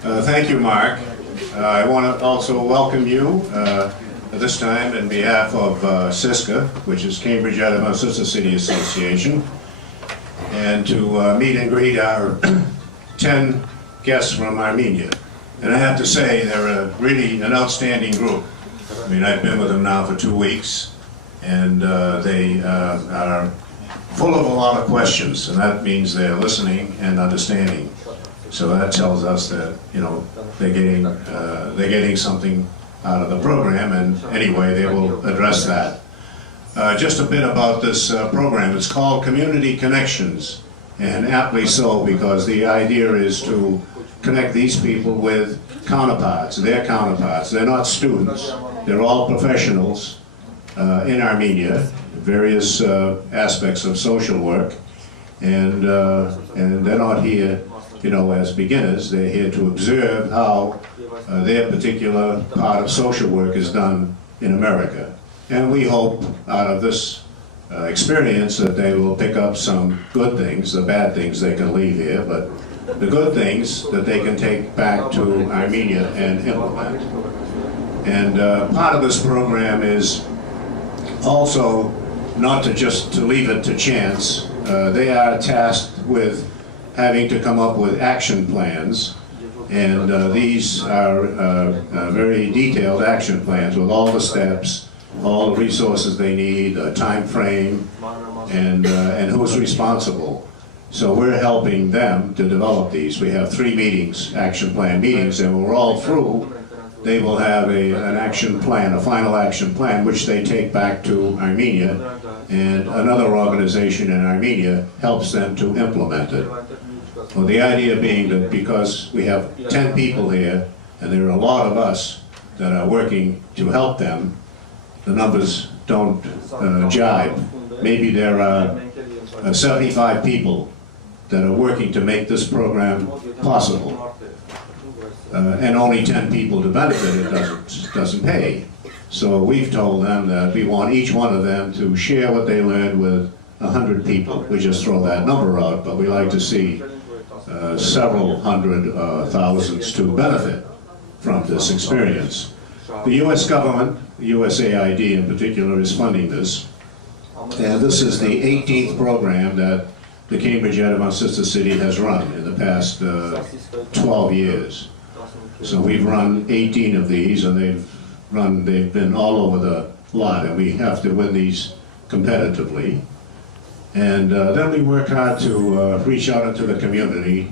Thank you, Mark. I want to also welcome you this time in behalf of CYSCA, which is Cambridge-Yerevan Sister City Association, and to meet and greet our 10 guests from Armenia. And I have to say, they're really an outstanding group. I mean, I've been with them now for 2 weeks, and they are full of a lot of questions, and that means they're listening and understanding. So that tells us that, you know, they're getting something out of the program, and anyway, they will address that. Just a bit about this program. It's called Community Connections, and aptly so, because the idea is to connect these people with counterparts, their counterparts. They're not students. They're all professionals in Armenia, various aspects of social work, and they're not here, you know, as beginners. They're here to observe how their particular part of social work is done in America. And we hope out of this experience that they will pick up some good things. The bad things they can leave here, but the good things that they can take back to Armenia and implement. And part of this program is also not to just to leave it to chance. They are tasked with having to come up with action plans, and these are very detailed action plans with all the steps, all the resources they need, a time frame, and who's responsible. So we're helping them to develop these. We have 3 meetings, action plan meetings, and when we're all through, they will have an action plan, a final action plan, which they take back to Armenia, and another organization in Armenia helps them to implement it. Well, the idea being that because we have 10 people here, and there are a lot of us that are working to help them, the numbers don't jibe. Maybe there are 75 people that are working to make this program possible, and only 10 people to benefit. It doesn't pay. So we've told them that we want each one of them to share what they learned with 100 people. We just throw that number out, but we like to see several hundred thousands to benefit from this experience. The U.S. government, USAID in particular, is funding this, and this is the 18th program that the Cambridge-Yerevan Sister City has run in the past 12 years. So we've run 18 of these, and they've been all over the lot, and we have to win these competitively. And then we work hard to reach out into the community.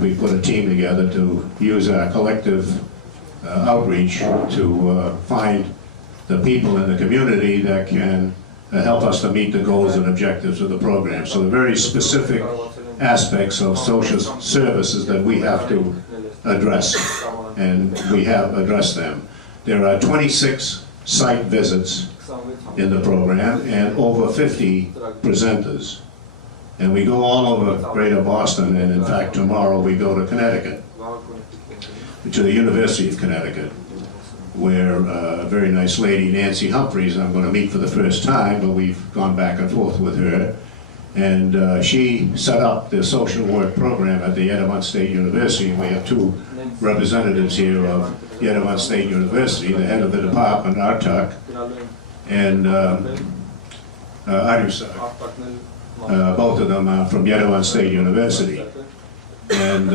We put a team together to use our collective outreach to find the people in the community that can help us to meet the goals and objectives of the program. So the very specific aspects of social services that we have to address, and we have addressed them. There are 26 site visits in the program and over 50 presenters. And we go all over Greater Boston, and in fact tomorrow we go to Connecticut, to the University of Connecticut, where a very nice lady, Nancy Humphreys, I'm going to meet for the first time, but we've gone back and forth with her. And she set up the social work program at the Yerevan State University. We have 2 representatives here of Yerevan State University, the head of the department, Artak, and Arusak. Both of them are from Yerevan State University. And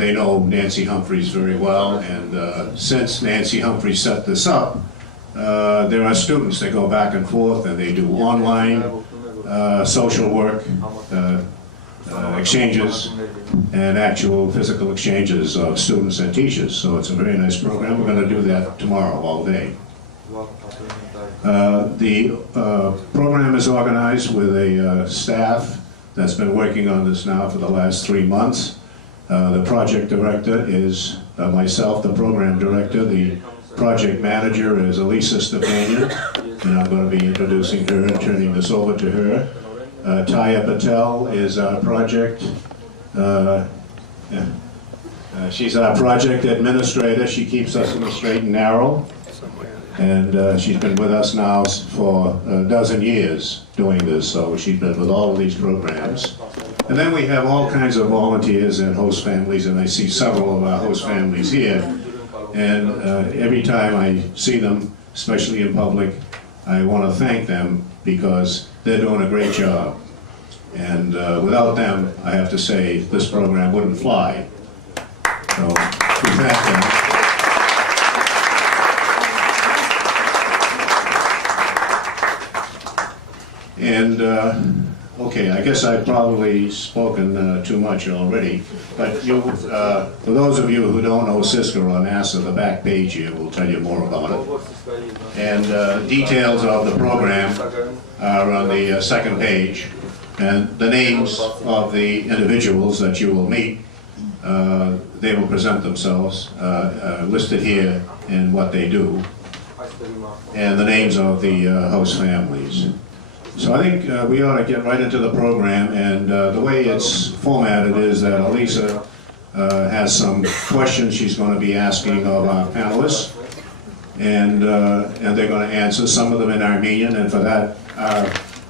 they know Nancy Humphreys very well, and since Nancy Humphreys set this up, there are students that go back and forth, and they do online social work exchanges and actual physical exchanges of students and teachers. So it's a very nice program. We're going to do that tomorrow all day. The program is organized with a staff that's been working on this now for the last 3 months. The project director is myself, the program director. The project manager is Elisa Stepania, and I'm going to be introducing her and turning this over to her. Taya Patel is our project. She's our project administrator. She keeps us in the straight and narrow. And she's been with us now for a dozen years doing this, so she's been with all of these programs. And then we have all kinds of volunteers and host families, and I see several of our host families here. And every time I see them, especially in public, I want to thank them because they're doing a great job. And without them, I have to say, this program wouldn't fly. So we thank them. And okay, I guess I've probably spoken too much already, but you, for those of you who don't know CYSCA or NAASR, the back page here will tell you more about it. And details of the program are on the second page. And the names of the individuals that you will meet, they will present themselves, listed here in what they do, and the names of the host families. So I think we ought to get right into the program, and the way it's formatted is that Elisa has some questions she's going to be asking of our panelists, and they're going to answer some of them in Armenian, and for that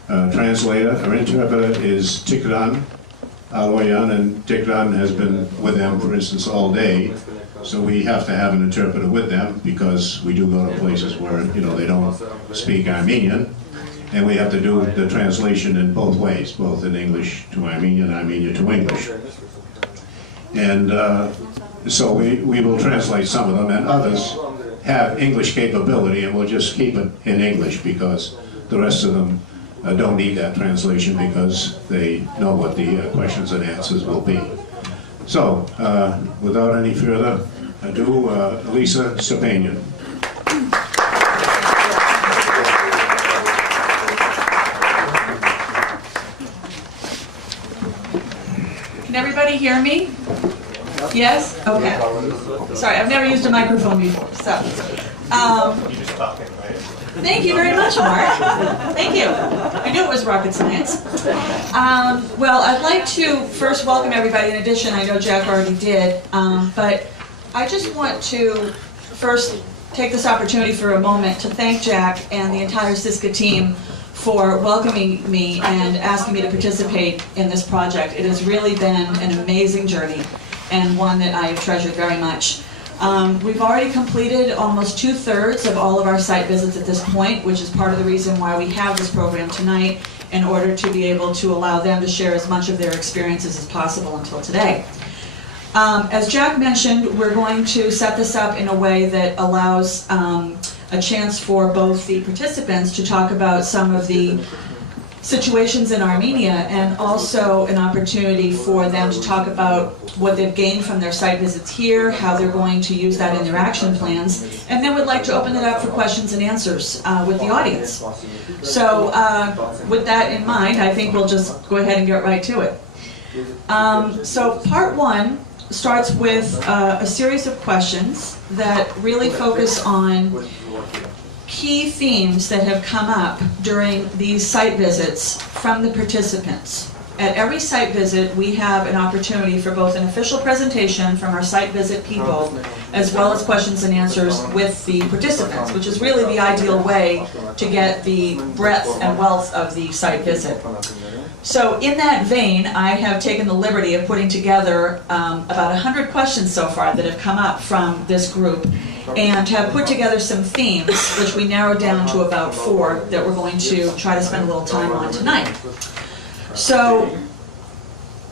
our translator or interpreter is Tikran Aloyan, and Tikran has been with them, for instance, all day. So we have to have an interpreter with them because we do go to places where, you know, they don't speak Armenian, and we have to do the translation in both ways, both in English to Armenian, Armenian to English. And so we will translate some of them, and others have English capability, and we'll just keep it in English because the rest of them don't need that translation because they know what the questions and answers will be. So, without any further ado, Elisa Stepanian. Can everybody hear me? Yes? Okay. Sorry, I've never used a microphone before, so. Thank you very much, Mark. Thank you. I knew it was rocket science. Well, I'd like to first welcome everybody. In addition, I know Jack already did, but I just want to first take this opportunity for a moment to thank Jack and the entire CYSCA team for welcoming me and asking me to participate in this project. It has really been an amazing journey and one that I have treasured very much. We've already completed almost 2/3 of all of our site visits at this point, which is part of the reason why we have this program tonight, in order to be able to allow them to share as much of their experiences as possible until today. As Jack mentioned, we're going to set this up in a way that allows a chance for both the participants to talk about some of the situations in Armenia, and also an opportunity for them to talk about what they've gained from their site visits here, how they're going to use that in their action plans, and then we'd like to open it up for questions and answers with the audience. So with that in mind, I think we'll just go ahead and get right to it. So part one starts with a series of questions that really focus on key themes that have come up during these site visits from the participants. At every site visit, we have an opportunity for both an official presentation from our site visit people, as well as questions and answers with the participants, which is really the ideal way to get the breadth and wealth of the site visit. So in that vein, I have taken the liberty of putting together about 100 questions so far that have come up from this group, and have put together some themes, which we narrowed down to about 4 that we're going to try to spend a little time on tonight. So,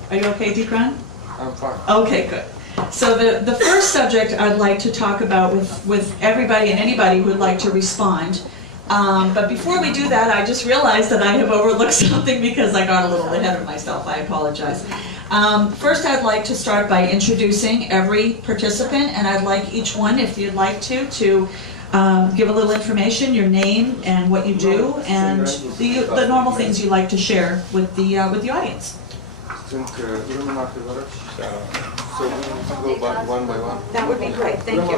are you okay, Tikran? I'm fine. Okay, good. So the first subject I'd like to talk about with everybody and anybody who would like to respond. But before we do that, I just realized that I have overlooked something because I got a little ahead of myself. I apologize. First, I'd like to start by introducing every participant, and I'd like each one, if you'd like to give a little information, your name and what you do, and the normal things you like to share with the audience. So we go back one by one. That would be great. Thank you.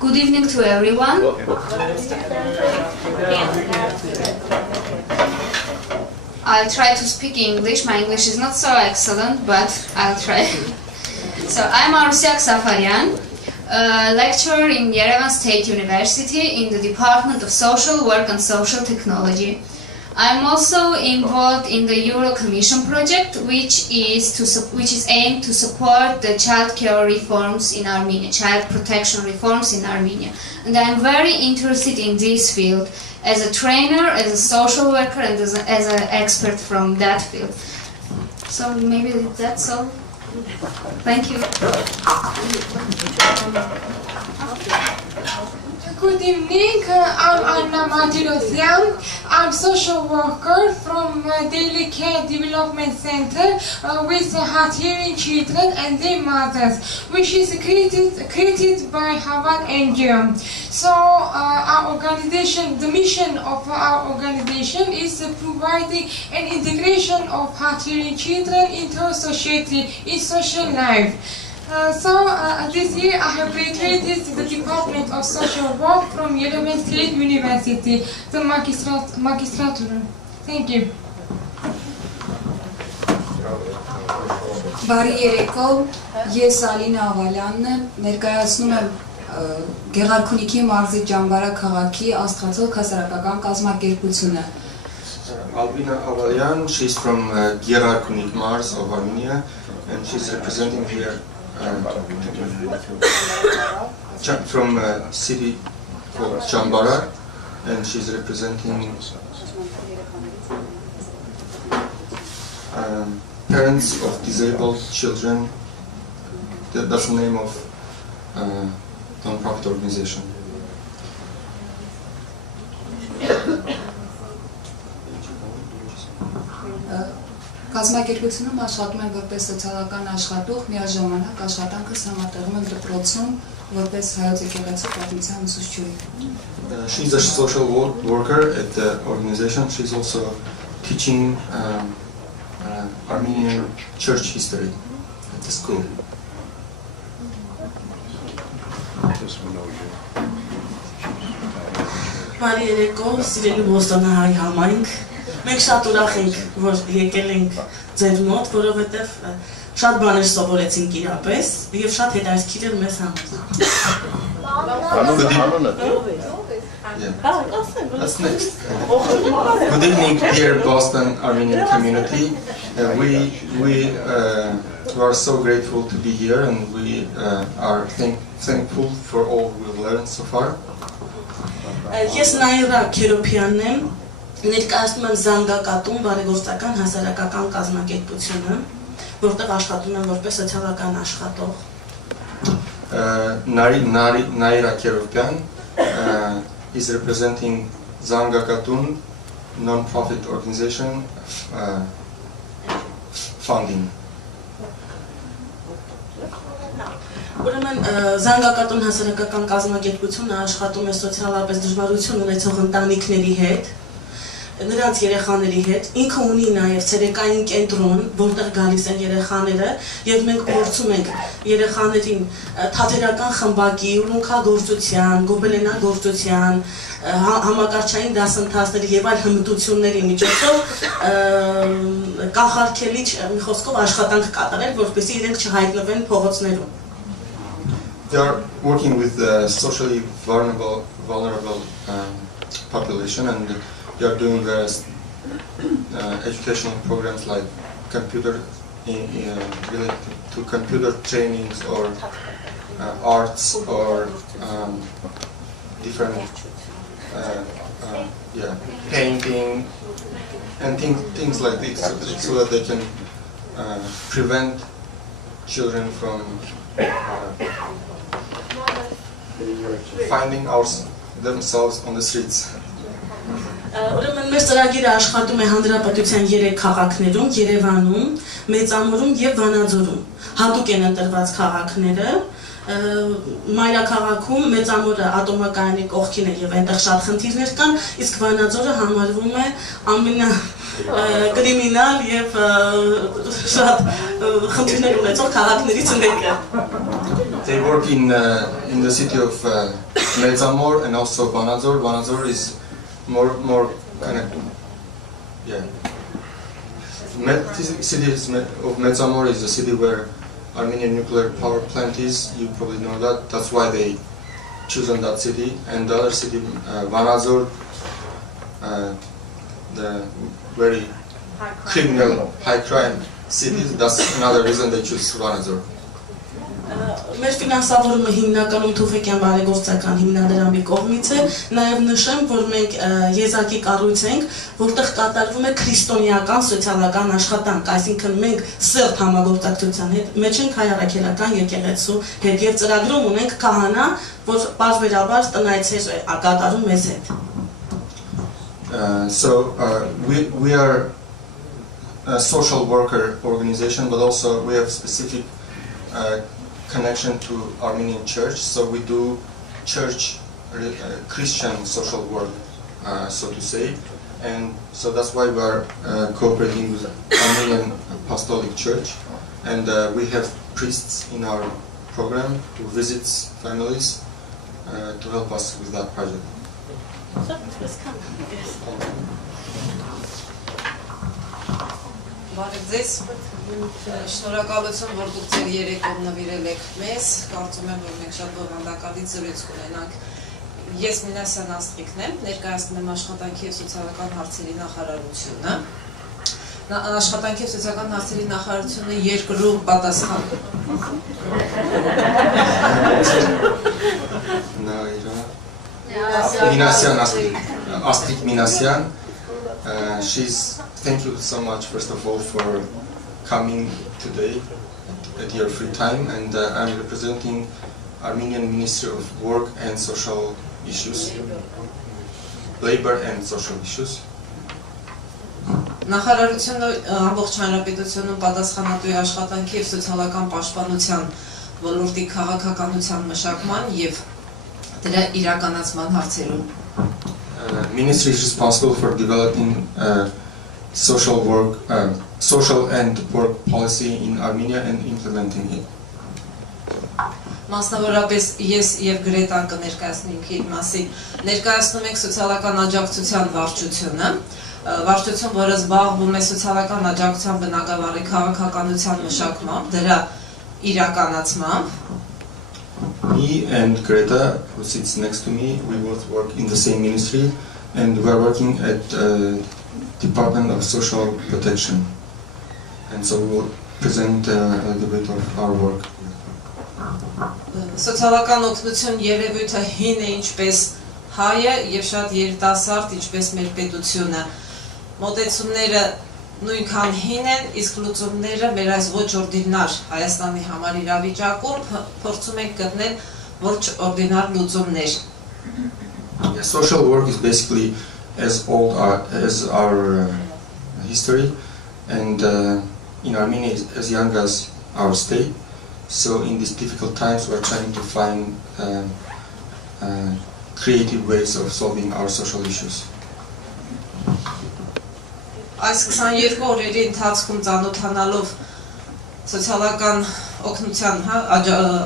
Good evening to everyone. I'll try to speak English. My English is not so excellent, but I'll try. So I'm Arusiak Safarian, a lecturer in Yerevan State University in the Department of Social Work and Social Technology. I'm also involved in the Euro Commission project, which is aimed to support the child care reforms in Armenia, child protection reforms in Armenia. And I'm very interested in this field as a trainer, as a social worker, and as an expert from that field. So maybe that's all. Thank you. Good evening, I'm Anna Matirosyan. I'm social worker from Daily Care Development Center with hard-hearing children and their mothers, which is created by Havan NGO. So our organization, the mission of our organization is providing an integration of hard-hearing children into society, in social life. This year I have graduated the Department of Social Work from Yerevan State University, the magistrature. Thank you. Բարի երեկո, ես Ալինա Ավալյանն եմ, ներկայացնում եմ Գեղարքունիքի մարզի Ջամբարա քաղաքի Աստղածող հասարակական կազմակերպությունը։ Albina Avalyan, she's from Gierarkunik Mars of Armenia, and she's representing here from a city called Chambara, and she's representing parents of disabled children. That's the name of non-profit organization. Կազմակերպությունում աշխատում եմ որպես սոցիալական աշխատող, միաժամանակ աշխատանքս համատեղում եմ դպրոցում որպես հայոց եկեղեցու պատմության ուսուցչուհի։ She's a social worker at the organization. She's also teaching Armenian church history at the school. Բարի երեկո, սիրելի Բոստոնահայ համայնք։ Մենք շատ ուրախ ենք, որ եկել ենք ձեր մոտ, որովհետև շատ բաներ սովորեցինք իրապես եւ շատ հետաքրքիր էր մեզ համար։ That's next. Good evening, dear Boston Armenian community. We are so grateful to be here, and we are thankful for all we've learned so far. Ես Նաիրա Քերոփյանն եմ, ներկայացնում եմ Զանգակատուն բարեգործական հասարակական կազմակերպությունը, որտեղ աշխատում եմ որպես սոցիալական աշխատող։ Naira Kerovyan is representing Zangakatun non-profit organization funding. Ուրեմն Զանգակատուն հասարակական կազմակերպությունը աշխատում է սոցիալապես դժվարություն ունեցող ընտանիքների հետ, նրանց երեխաների հետ, ինքը ունի նաև ցերեկային կենտրոն, որտեղ գալիս են երեխաները, եւ մենք փորձում ենք երեխաներին թատերական խմբակի, ուլունքագործության, գոբելենագործության, համակարգչային դասընթացների եւ այլ հմտությունների միջոցով կանխարգելիչ մի խոսքով աշխատանք կատարել, որպեսզի իրենք չհայտնվեն փողոցներում։ They are working with the socially vulnerable population, and they are doing various educational programs like related to computer trainings or arts or different painting and things like this, so that they can prevent children from finding themselves on the streets. Ուրեմն մեր ծրագիրը աշխատում է հանրապետության 3 քաղաքներում՝ Երևանում, Մեծամորում եւ Վանաձորում։ Հատուկ են ընտրված քաղաքները։ Մայրաքաղաքում Մեծամորը ատոմակայանի կողքին է եւ այնտեղ շատ խնդիրներ կան, իսկ Վանաձորը համարվում է ամենակրիմինալ եւ շատ խնդիրներ ունեցող քաղաքներից մեկը։ They work in the city of Metzamor and also Vanadzor. Vanadzor is more kind of City of Metsamor is a city where Armenian nuclear power plant is. You probably know that. That's why they chosen that city. And the other city, Vanadzor, the very criminal, high crime city. That's another reason they choose Vanadzor. Մեր ֆինանսավորումը հիմնականում Թուֆեկյան բարեգործական հիմնադրամի կողմից է, նաև նշեմ, որ մենք եզակի կառույց ենք, որտեղ կատարվում է քրիստոնեական սոցիալական աշխատանք, այսինքն մենք սերտ համագործակցության մեջ ենք Հայ առաքելական եկեղեցու հետ եւ ծրագրում ունենք քահանա, որ բարձրաբար տնայցեր կատարում մեզ հետ։ So we are a social worker organization, but also we have specific connection to Armenian church, so we do church Christian social work, so to say, and so that's why we are cooperating with Armenian Apostolic Church, and we have priests in our program who visits families to help us with that project. Բարև ձեզ, շնորհակալություն, որ դուք ձեր երեկոն նվիրել եք մեզ, կարծում եմ, որ մենք շատ բովանդակալից զրույց կունենանք։ Ես Մինասյան Աստղիկն եմ, ներկայացնում եմ աշխատանքի և սոցիալական հարցերի նախարարությունը։ Աշխատանքի և սոցիալական հարցերի նախարարությունը երկրում պատասխան։ Minasyan Astrik Minasyan. Thank you so much, first of all, for coming today at your free time, and I'm representing Armenian Ministry of Work and Social Issues, Labor and Social Issues. Նախարարությունը ամբողջ հանրապետությունում պատասխանատու է աշխատանքի և սոցիալական պաշտպանության ոլորտի քաղաքականության մշակման և դրա իրականացման հարցերում։ Ministry is responsible for developing social and work policy in Armenia and implementing it. Մասնավորապես ես եւ Գրետան կներկայացնենք իր մասին։ Ներկայացնում ենք սոցիալական աջակցության վարչությունը, վարչություն, որը զբաղվում է սոցիալական աջակցության բնագավառի քաղաքականության մշակմամբ, դրա իրականացմամբ։ Me and Greta, who sits next to me, we both work in the same ministry, and we are working at Department of Social Protection, and so we will present a little bit of our work. Սոցիալական օգնություն երևույթը հին է ինչպես հայը եւ շատ երիտասարդ ինչպես մեր պետությունը։ Մոտեցումները նույնքան հին են, իսկ լուծումները մեր այս ոչ օրդինար Հայաստանի համար իրավիճակում փորձում ենք գտնել ոչ օրդինար լուծումներ։ Social work is basically as old as our history, and in Armenia is as young as our state. So in these difficult times, we are trying to find creative ways of solving our social issues. Այս 22 օրերի ընթացքում ծանոթանալով սոցիալական օգնության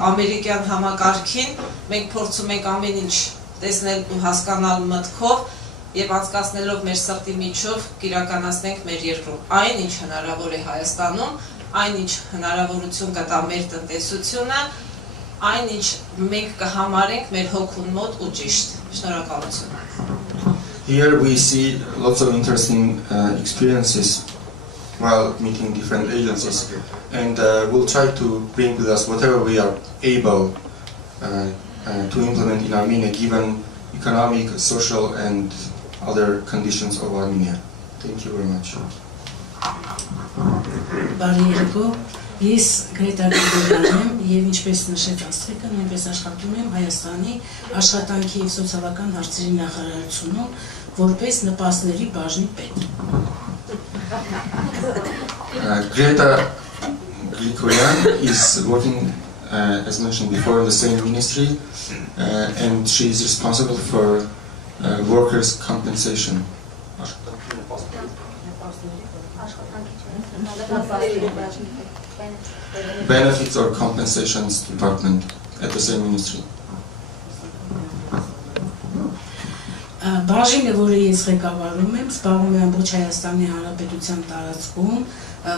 ամերիկյան համակարգին, մենք փորձում ենք ամեն ինչ տեսնել ու հասկանալ մտքով եւ անցկացնելով մեր սրտի միջով կիրականացնենք մեր երկրում այն ինչ հնարավոր է Հայաստանում, այն ինչ հնարավորություն կտա մեր տնտեսությունը, այն ինչ մենք կհամարենք մեր հոգուն մոտ ու ճիշտ։ Շնորհակալություն։ Here we see lots of interesting experiences while meeting different agencies, and we'll try to bring with us whatever we are able to implement in Armenia, given economic, social, and other conditions of Armenia. Thank you very much. Բարի երեկո, ես Գրետա Գրիգորյանն եմ եւ ինչպես նշեց Աստղիկը, նույնպես աշխատում եմ Հայաստանի աշխատանքի եւ սոցիալական հարցերի նախարարությունում որպես նպաստների բաժնի պետ։ Greta Grigoryan is working, as mentioned before, in the same ministry, and she is responsible for workers' compensation. Benefits or compensations department at the same ministry. Բաժինը, որը ես ղեկավարում եմ, զբաղվում է ամբողջ Հայաստանի Հանրապետության տարածքում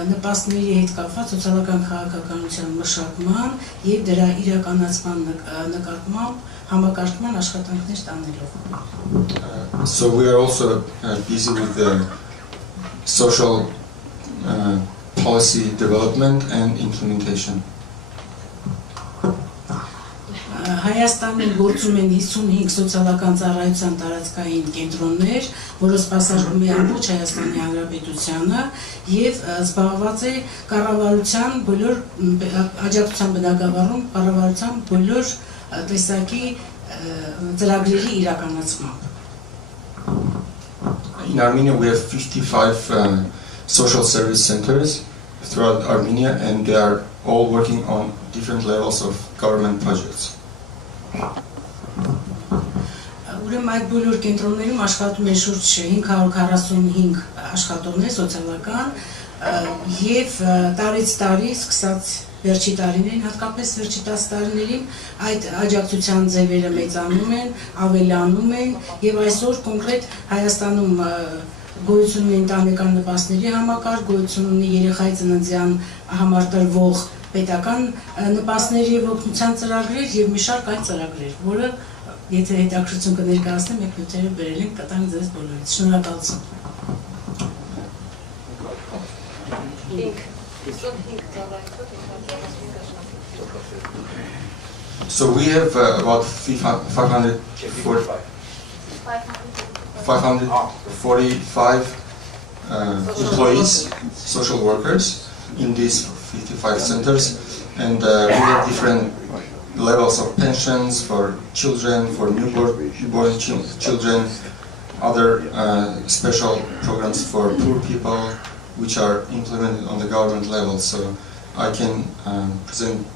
նպաստների հետ կապված սոցիալական քաղաքականության մշակման եւ դրա իրականացման նկատմամբ համակարգման աշխատանքներ տանելով։ So we are also busy with the social policy development and implementation. Հայաստանում գործում են 55 սոցիալական ծառայության տարածքային կենտրոններ, որը սպասարկում է ամբողջ Հայաստանի Հանրապետությանը եւ զբաղված է կառավարության բոլոր աջակցության բնագավառում կառավարության բոլոր տեսակի ծրագրերի իրականացմամբ։ In Armenia we have 55 social service centers throughout Armenia, and they are all working on different levels of government projects. Ուրեմն այդ բոլոր կենտրոններում աշխատում է շուրջ 545 աշխատողներ սոցիալական եւ տարից տարի սկսած վերջի տարիներին, հատկապես վերջի 10 տարիներին այդ աջակցության ձևերը մեծանում են, ավելանում են եւ այսօր կոնկրետ Հայաստանում գոյություն ունի ընտանեկան նպաստների համակարգ, գոյություն ունի երեխայի ծննդյան համար տրվող պետական նպաստների եւ օգնության ծրագրեր եւ մի շարք այլ ծրագրեր, որը եթե հետաքրքրություն կներկայացնեմ, եք նյութերը բերել ենք, կտանք ձեզ բոլորից։ Շնորհակալություն։ So we have about 545 employees, social workers in these 55 centers, and we have different levels of pensions for children, for newborn children, other special programs for poor people, which are implemented on the government level. So I can present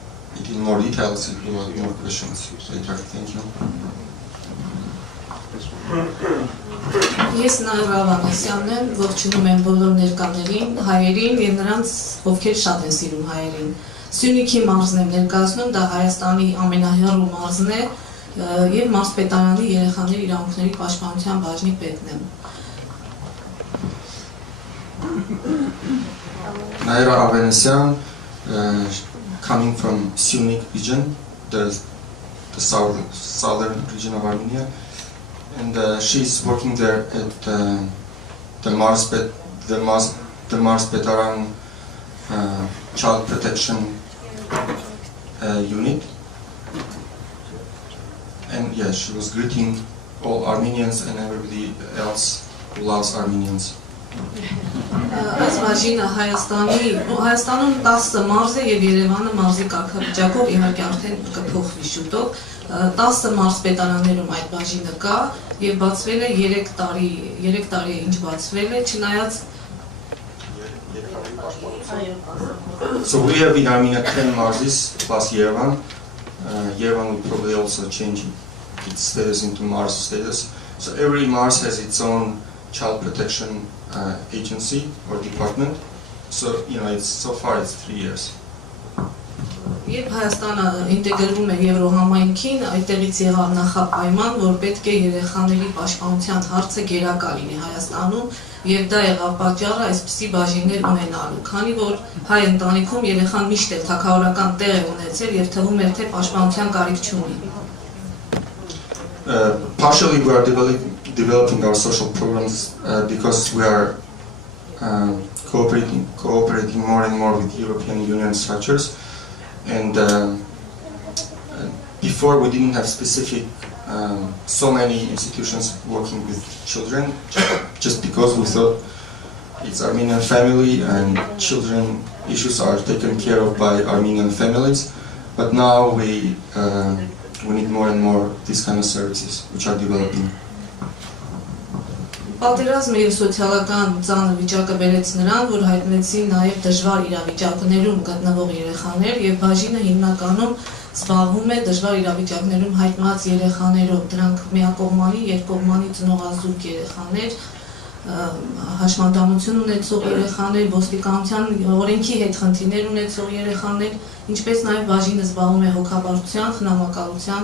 it in more details if you have more questions later. Thank you. Ես Նայր Ավանեսյանն եմ, ողջունում եմ բոլոր ներկաներին, հայերին եւ նրանց, ովքեր շատ են սիրում հայերին։ Սյունիքի մարզն եմ ներկայացնում, դա Հայաստանի ամենահեռու մարզն է եւ մարզպետարանի երեխաների իրավունքների պաշտպանության բաժնի պետն եմ։ Նայր Ավանեսյան, coming from Syunik region, the southern region of Armenia. And she's working there at the Mars-Betaran Child Protection Unit. And yeah, she was greeting all Armenians and everybody else who loves Armenians. Այս բաժինը Հայաստանում 10 մարզ է եւ Երևանը մարզի կարգավիճակով իհարկե արդեն կփոխվի շուտով 10 մարզպետարաններում այդ բաժինը կա եւ բացվել է 3 տարի է ինչ բացվել է չնայած So we have in Armenia 10 marzes plus Yerevan. Yerevan will probably also change its status into Mars status. So every Mars has its own child protection agency or department. So so far it's 3 years. Երբ Հայաստանը ինտեգրվում է Եվրոհամայնքին, այդտեղից եղավ նախապայման, որ պետք է երեխաների պաշտպանության հարցը գերակա լինի Հայաստանում, եւ դա եղավ պատճառը այսպիսի բաժիններ ունենալու, քանի որ հայ ընտանիքում երեխան միշտ էլ թագավորական տեղ է ունեցել եւ թվում էր թե պաշտպանության կարիք չունի։ Partially we are developing our social programs because we are cooperating more and more with European Union structures. And before we didn't have specific so many institutions working with children, just because we thought it's Armenian family and children issues are taken care of by Armenian families. But now we need more and more these kind of services which are developing. Պատերազմը եւ սոցիալական ծանր վիճակը բերեց նրան, որ հայտնվեցին նաեւ դժվար իրավիճակներում գտնվող երեխաներ եւ բաժինը հիմնականում զբաղվում է դժվար իրավիճակներում հայտնված երեխաներով, դրանք միակողմանի, երկկողմանի ծնողազուրկ երեխաներ, հաշմանդամություն ունեցող երեխաներ, ոստիկանության օրենքի հետ խնդիրներ ունեցող երեխաներ, ինչպես նաեւ բաժինը զբաղվում է հոգաբարձության, խնամակալության,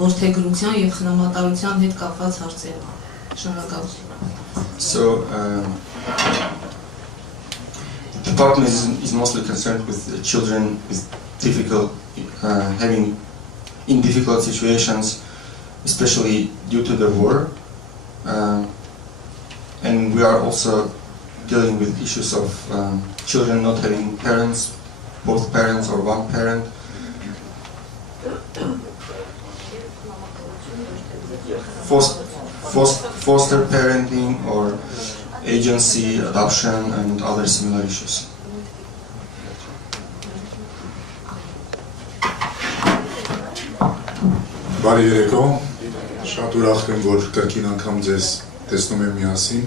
որդեգրության եւ խնամատարության հետ կապված հարցերով։ So, the department is mostly concerned with children with having in difficult situations, especially due to the war. And we are also dealing with issues of children not having parents, both parents or one parent. Foster parenting or agency, adoption, and other similar issues. Բարի երեկո, շատ ուրախ եմ, որ կրկին անգամ ձեզ տեսնում եմ միասին։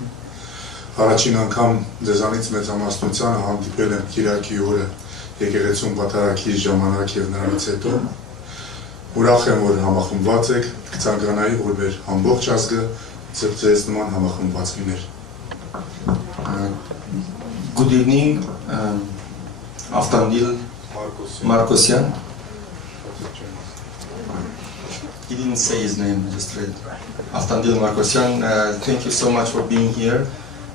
Առաջին անգամ ձեզանից մեծամասնությանը հանդիպել եմ Կիրակի օրը եկեղեցում պատարագի ժամանակ եւ նրանից հետո։ Ուրախ եմ, որ համախմբված եք, կցանկանայի, որ մեր ամբողջ ազգը ձեզ նման համախմբված լիներ։ Good evening, Avtandil Markosyan. He didn't say his name, just read. Avtandil Markosyan, thank you so much for being here.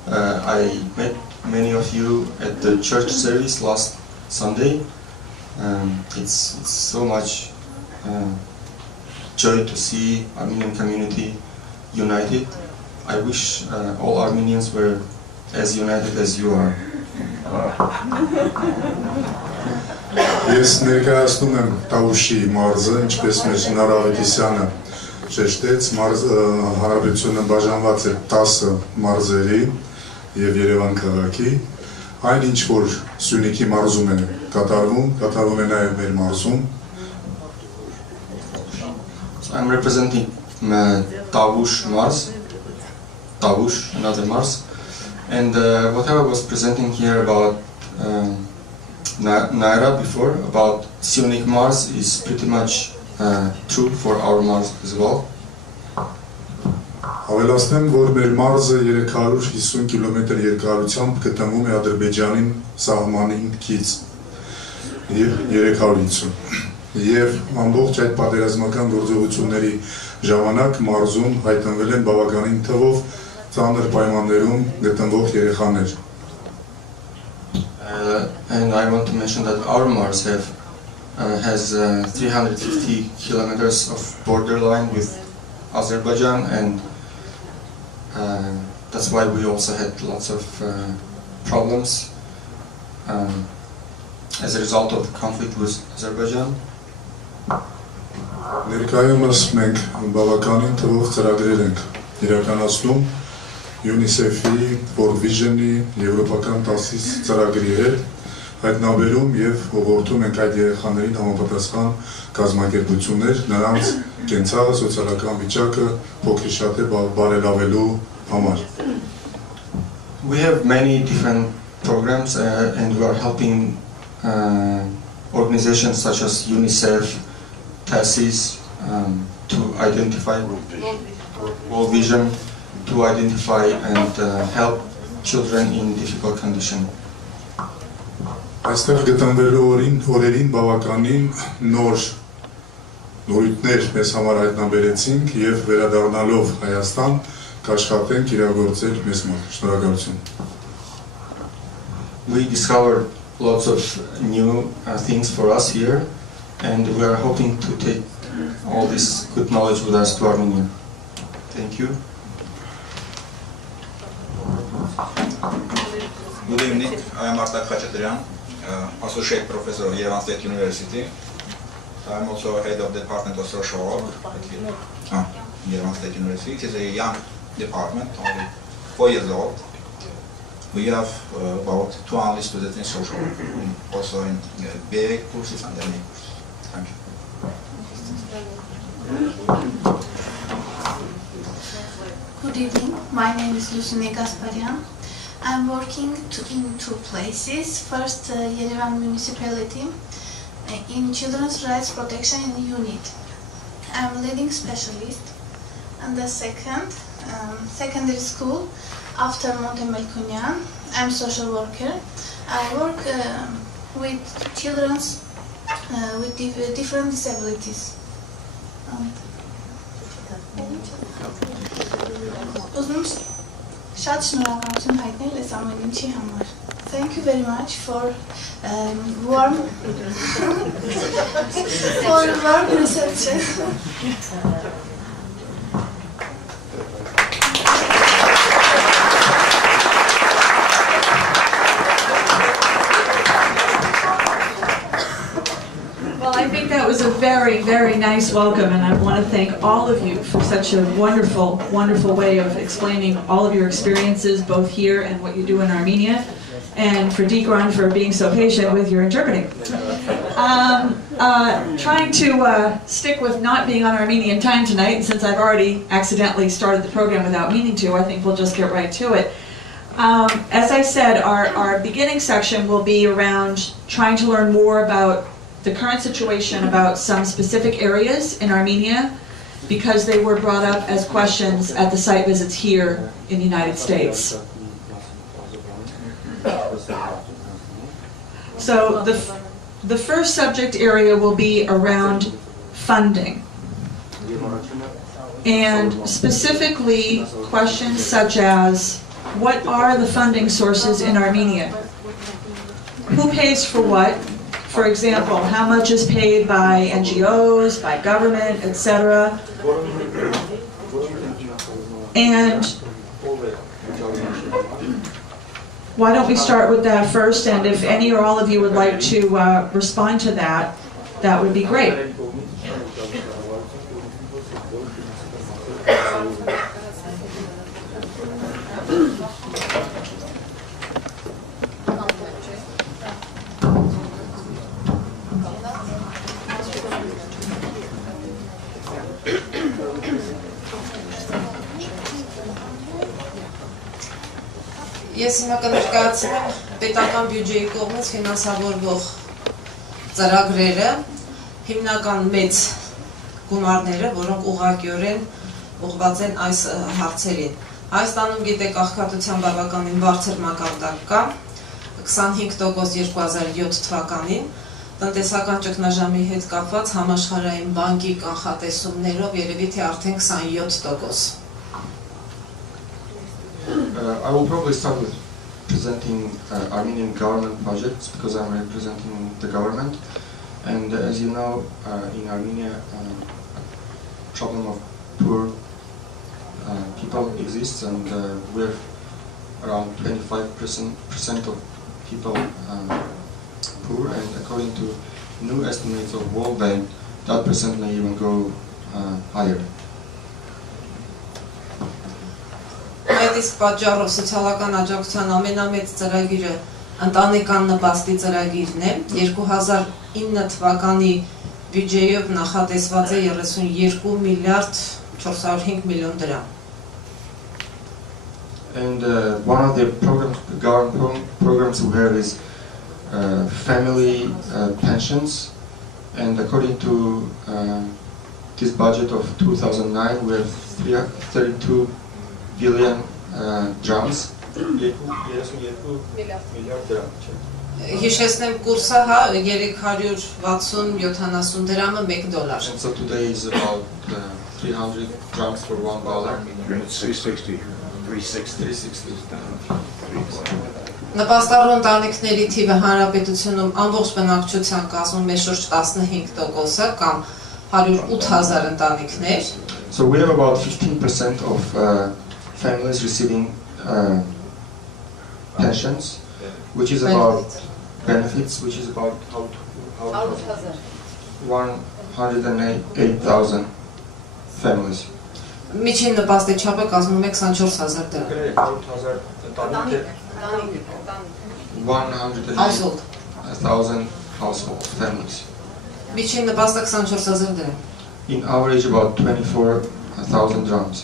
I met many of you at the church service last Sunday. It's so much joy to see Armenian community united. I wish all Armenians were as united as you are. Ես ներկայացնում եմ Տավուշի մարզը, ինչպես մեր Նար Ավետիսյանը շեշտեց, հարաբերությունը բաժանված է 10 մարզերի եւ Երևան քաղաքի, այն ինչ որ Սյունիքի մարզում է կատարվում է նաեւ մեր մարզում. I'm representing Tavush Mars, another Mars, and what I was presenting here about Naira before, about Syunik Mars, is pretty much true for our Mars as well. Ավելացնեմ, որ մեր մարզը 350 կիլոմետր երկարությամբ գտնվում է Ադրբեջանին սահմանին կից եւ 350 եւ ամբողջ այդ պատերազմական գործողությունների ժամանակ մարզում հայտնվել են բավականին թվով ծանր պայմաններում գտնվող երեխաներ. And I want to mention that our Mars has 350 kilometers of borderline with Azerbaijan, and that's why we also had lots of problems as a result of the conflict with Azerbaijan. Ներկայումս մենք բավականին թվով ծրագրեր ենք իրականացնում UNICEF-ի, World Vision-ի, Եվրոպական 10-ից ծրագրի հետ, հայտնաբերում եւ ուղղորդում ենք այդ երեխաներին համապատասխան կազմակերպություններ, նրանց կենցաղը, սոցիալական վիճակը փոքր-շատ բարելավելու համար. We have many different programs and we are helping organizations such as UNICEF, TASIS, to identify World Vision, to identify and help children in difficult conditions. Այստեղ գտնվելու օրերին բավականին նորույթներ մեզ համար հայտնաբերեցինք եւ վերադառնալով Հայաստան կաշխատենք իրագործել մեզ մոտ. Շնորհակալություն. We discovered lots of new things for us here, and we are hoping to take all this good knowledge with us to Armenia. Thank you. Good evening, I am Artak Khachaturian, Associate Professor of Yerevan State University. I am also head of the Department of Social Work at Yerevan State University. It is a young department, only 4 years old. We have about 200 students in social work, also in BA courses and MA courses. Thank you. Good evening, my name is Lusine Gasparian. I'm working in 2 places. First, Yerevan municipality in Children's Rights Protection Unit. I'm leading specialist. And the second, secondary school, after Monte Melkonian, I'm social worker. I work with children with different disabilities. Ուզում շատ շնորհակալություն հայտնել այս ամեն ինչի համար. Thank you very much for warm reception. Well, I think that was a very, very nice welcome, and I want to thank all of you for such a wonderful, wonderful way of explaining all of your experiences, both here and what you do in Armenia, and for Dikran for being so patient with your interpreting. Trying to stick with not being on Armenian time tonight, and since I've already accidentally started the program without meaning to, I think we'll just get right to it. As I said, our beginning section will be around trying to learn more about the current situation, about some specific areas in Armenia, because they were brought up as questions at the site visits here in the United States. So the first subject area will be around funding, and specifically questions such as, what are the funding sources in Armenia? Who pays for what? For example, how much is paid by NGOs, by government, etc. And why don't we start with that first, and if any or all of you would like to respond to that, that would be great. Ես հիմա կներկայացնեմ պետական բյուջեի կողմից ֆինանսավորվող ծրագրերը, հիմնական մեծ գումարները, որոնք ուղղակիորեն ուղղված են այս հարցերին։ Հայաստանում գիտեք աղքատության բավականին բարձր մակարդակ կա, 25% 2007 թվականին, տնտեսական ճգնաժամի հետ կապված համաշխարհային բանկի կանխատեսումներով երևի թե արդեն 27%։ I will probably start with presenting Armenian government projects because I'm representing the government. And as you know, in Armenia, problem of poor people exists, and we're around 25% of people poor. And according to new estimates of World Bank, that percent may even go higher. Այդ իսկ պատճառով սոցիալական աջակցության ամենամեծ ծրագիրը ընտանեկան նպաստի ծրագիրն է, 2009 թվականի բյուջեով նախատեսված է 32 միլիարդ 405 միլիոն դրամ։ And one of the government programs we have is family pensions, and according to this budget of 2009, we have 32 billion drams. Հիշեցնեմ կուրսը, հա, 360-70 դրամը $1։ And so today is about 300 drams for $1. 360. 360. Նպաստառու ընտանիքների թիվը հանրապետությունում ամբողջ բնակչության կազմում է շուրջ 15%-ը կամ 108,000 ընտանիքներ։ So we have about 15% of families receiving pensions, which is about benefits, which is about 108,000 families. Միջին նպաստի չափը կազմում է 24,000 դրամ։ 108,000 household families. Միջին նպաստը 24,000 դրամ։ In average about 24,000 drams.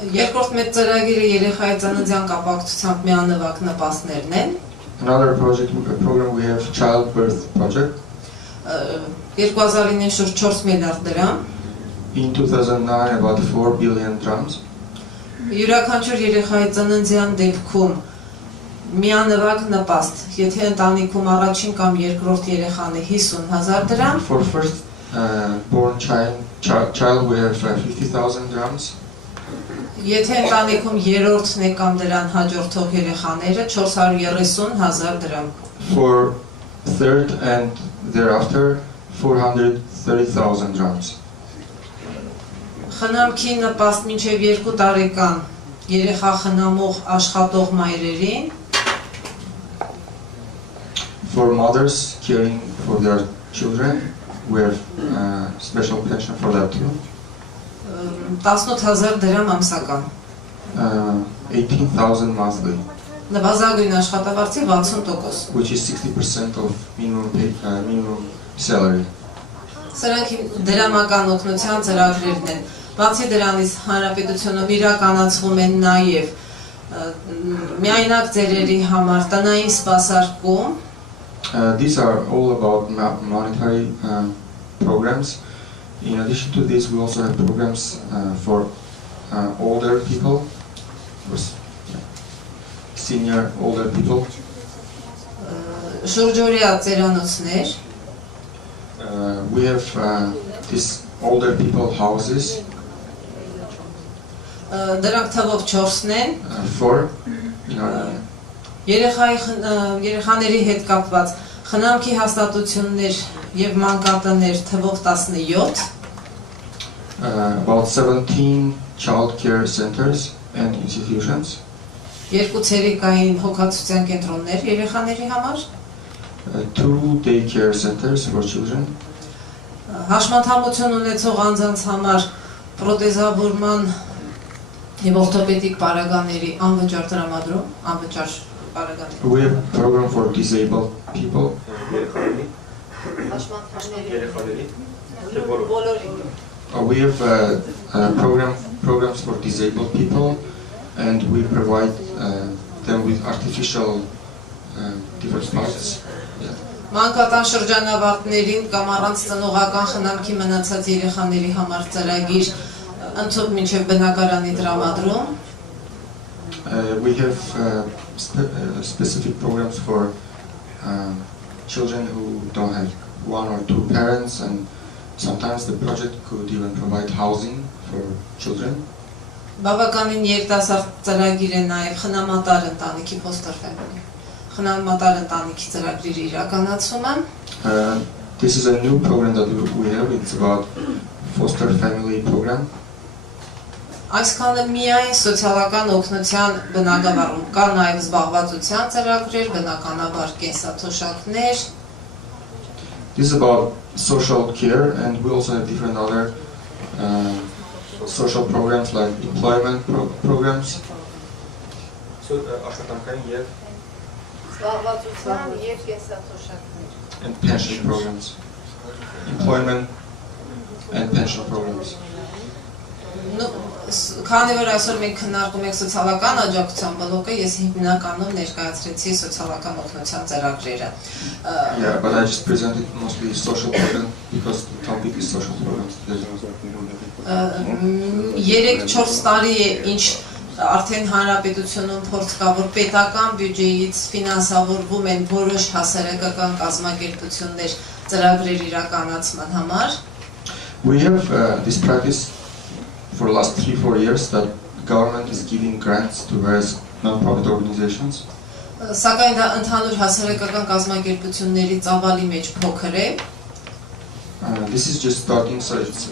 Երկրորդ մեծ ծրագիրը երեխայի ծննդյան կապակցությամբ միանվագ նպաստներն են։ Another program we have child birth project. 2009-ին շուրջ 4 միլիարդ դրամ։ In 2009 about 4 billion drams. Յուրաքանչյուր երեխայի ծննդյան դեպքում միանվագ նպաստ, եթե ընտանիքում առաջին կամ երկրորդ երեխան է 50,000 դրամ։ For first born child we have 50,000 drams. Եթե ընտանիքում երրորդն է կամ դրան հաջորդող երեխաները 430,000 դրամ։ For third and thereafter, 430,000 drams. Խնամքի նպաստ մինչև 2 տարեկան երեխա խնամող աշխատող մայրերին For mothers caring for their children, we have special pension for that too. 18,000 դրամ ամսական։ 18,000 monthly, Նվազագույն աշխատավարձի 60%։ which is 60% of minimum salary. Սրանք դրամական օգնության ծրագրերն են։ Բացի դրանից հանրապետությունում իրականացվում են նաև միայնակ ծերերի համար տնային սպասարկում, These are all about monetary programs. In addition to this, we also have programs for older people, senior older people. շուրջօրյա ծերանոցներ, We have these older people houses դրանք թվով 4-ն են, for, you know, երեխաների հետ կապված խնամքի հաստատություններ եւ մանկատներ թվով 17, about 17 child care centers and institutions, 2 ցերեկային հոգացության կենտրոններ երեխաների համար, 2 daycare centers for children, հաշմանդամություն ունեցող անձանց համար պրոթեզավորման եւ օրթոպեդիկ պարագաների անվճար տրամադրում, անվճար պարագաներ։ we have a program for disabled people. We have programs for disabled people, and we provide them with artificial different parts. Մանկատան շրջանավարտներին կամ առանց ծնողական խնամքի մնացած երեխաների համար ծրագիր ընդհանուր մինչև բնակարանի տրամադրում։ We have specific programs for children who don't have 1 or 2 parents, and sometimes the project could even provide housing for children. Բավականին երիտասարդ ծրագիր է նաև խնամատար ընտանիքի foster family։ Խնամատար ընտանիքի ծրագրերի իրականացումը։ This is a new program that we have. It's about foster family program. Այսքանը միայն սոցիալական օգնության բնագավառում կա նաև զբաղվածության ծրագրեր, բնականաբար կենսաթոշակներ։ This is about social care, and we also have different other social programs like employment programs. And pension programs. Employment and pension programs. Քանի որ այսօր մենք քննարկում ենք սոցիալական աջակցության բլոկը, ես հիմնականում ներկայացրեցի սոցիալական օգնության ծրագրերը։ Yeah, but I just presented mostly social program because the topic is social programs. 3-4 տարի է ինչ արդեն հանրապետությունում փորձ կա, որ պետական բյուջեից ֆինանսավորվում են որոշ հասարակական կազմակերպություններ ծրագրեր իրականացման համար։ We have this practice for the last 3-4 years that government is giving grants to various non-profit organizations. Սակայն դա ընդհանուր հասարակական կազմակերպությունների ծավալի մեջ փոքր է։ This is just starting, so it's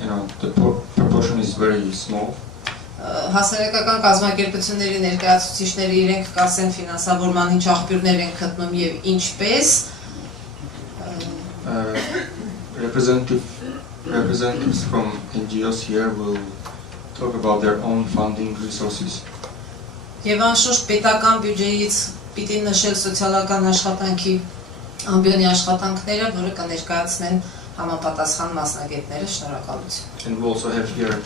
you know, the proportion is very small. Հասարակական կազմակերպությունների ներկայացուցիչները իրենք կասեն ֆինանսավորման ինչ աղբյուրներ են գտնում եւ ինչպես Representatives from NGOs here will talk about their own funding resources. Եվ անշուշտ պետական բյուջեից պիտի նշել սոցիալական աշխատանքի ամբիոնի աշխատանքները, որը կներկայացնեն համապատասխան մասնագետները, շնորհակալություն։ And we also have here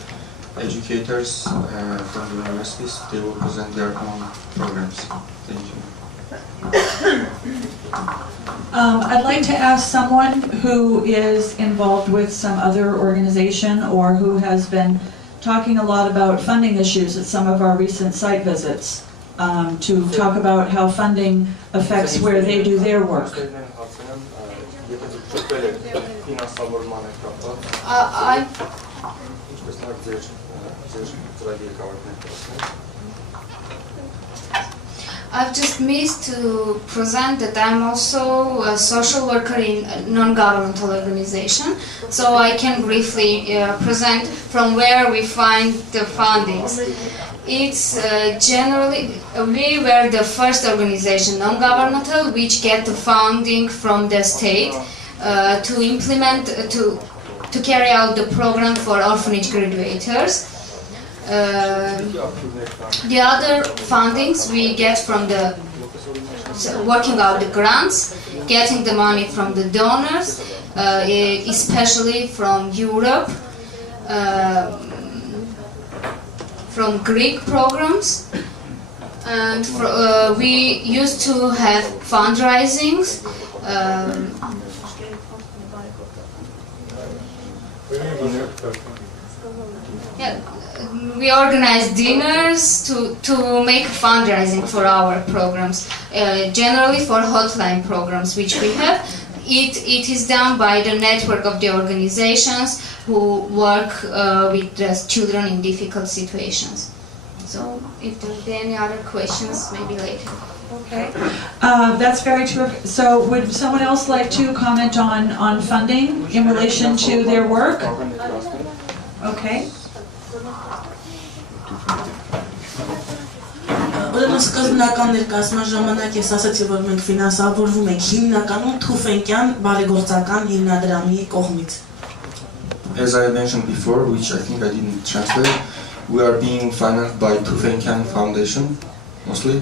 educators from the universities. They will present their own programs. Thank you. I'd like to ask someone who is involved with some other organization or who has been talking a lot about funding issues at some of our recent site visits. to talk about how funding affects where they do their work. I've just missed to present that I'm also a social worker in a non-governmental organization, so I can briefly present from where we find the fundings. It's generally, we were the first organization, non-governmental, which get the funding from the state to implement, to carry out the program for orphanage graduates. The other fundings we get from the working out the grants, getting the money from the donors, especially from Europe, from Greek programs, and we used to have fundraisings. Yeah. We organize dinners to make fundraising for our programs, generally for hotline programs which we have. It is done by the network of the organizations who work with the children in difficult situations. So if there are any other questions, maybe later. Okay, that's very terrific. So would someone else like to comment on funding in relation to their work? Okay. Ուրեմն սկզբնական ներկայացման ժամանակ ես ասացի, որ մենք ֆինանսավորվում ենք հիմնականում Թուֆենկյան բարեգործական հիմնադրամի կողմից. As I mentioned before, which I think I didn't translate, we are being financed by Tufenkian Foundation, mostly.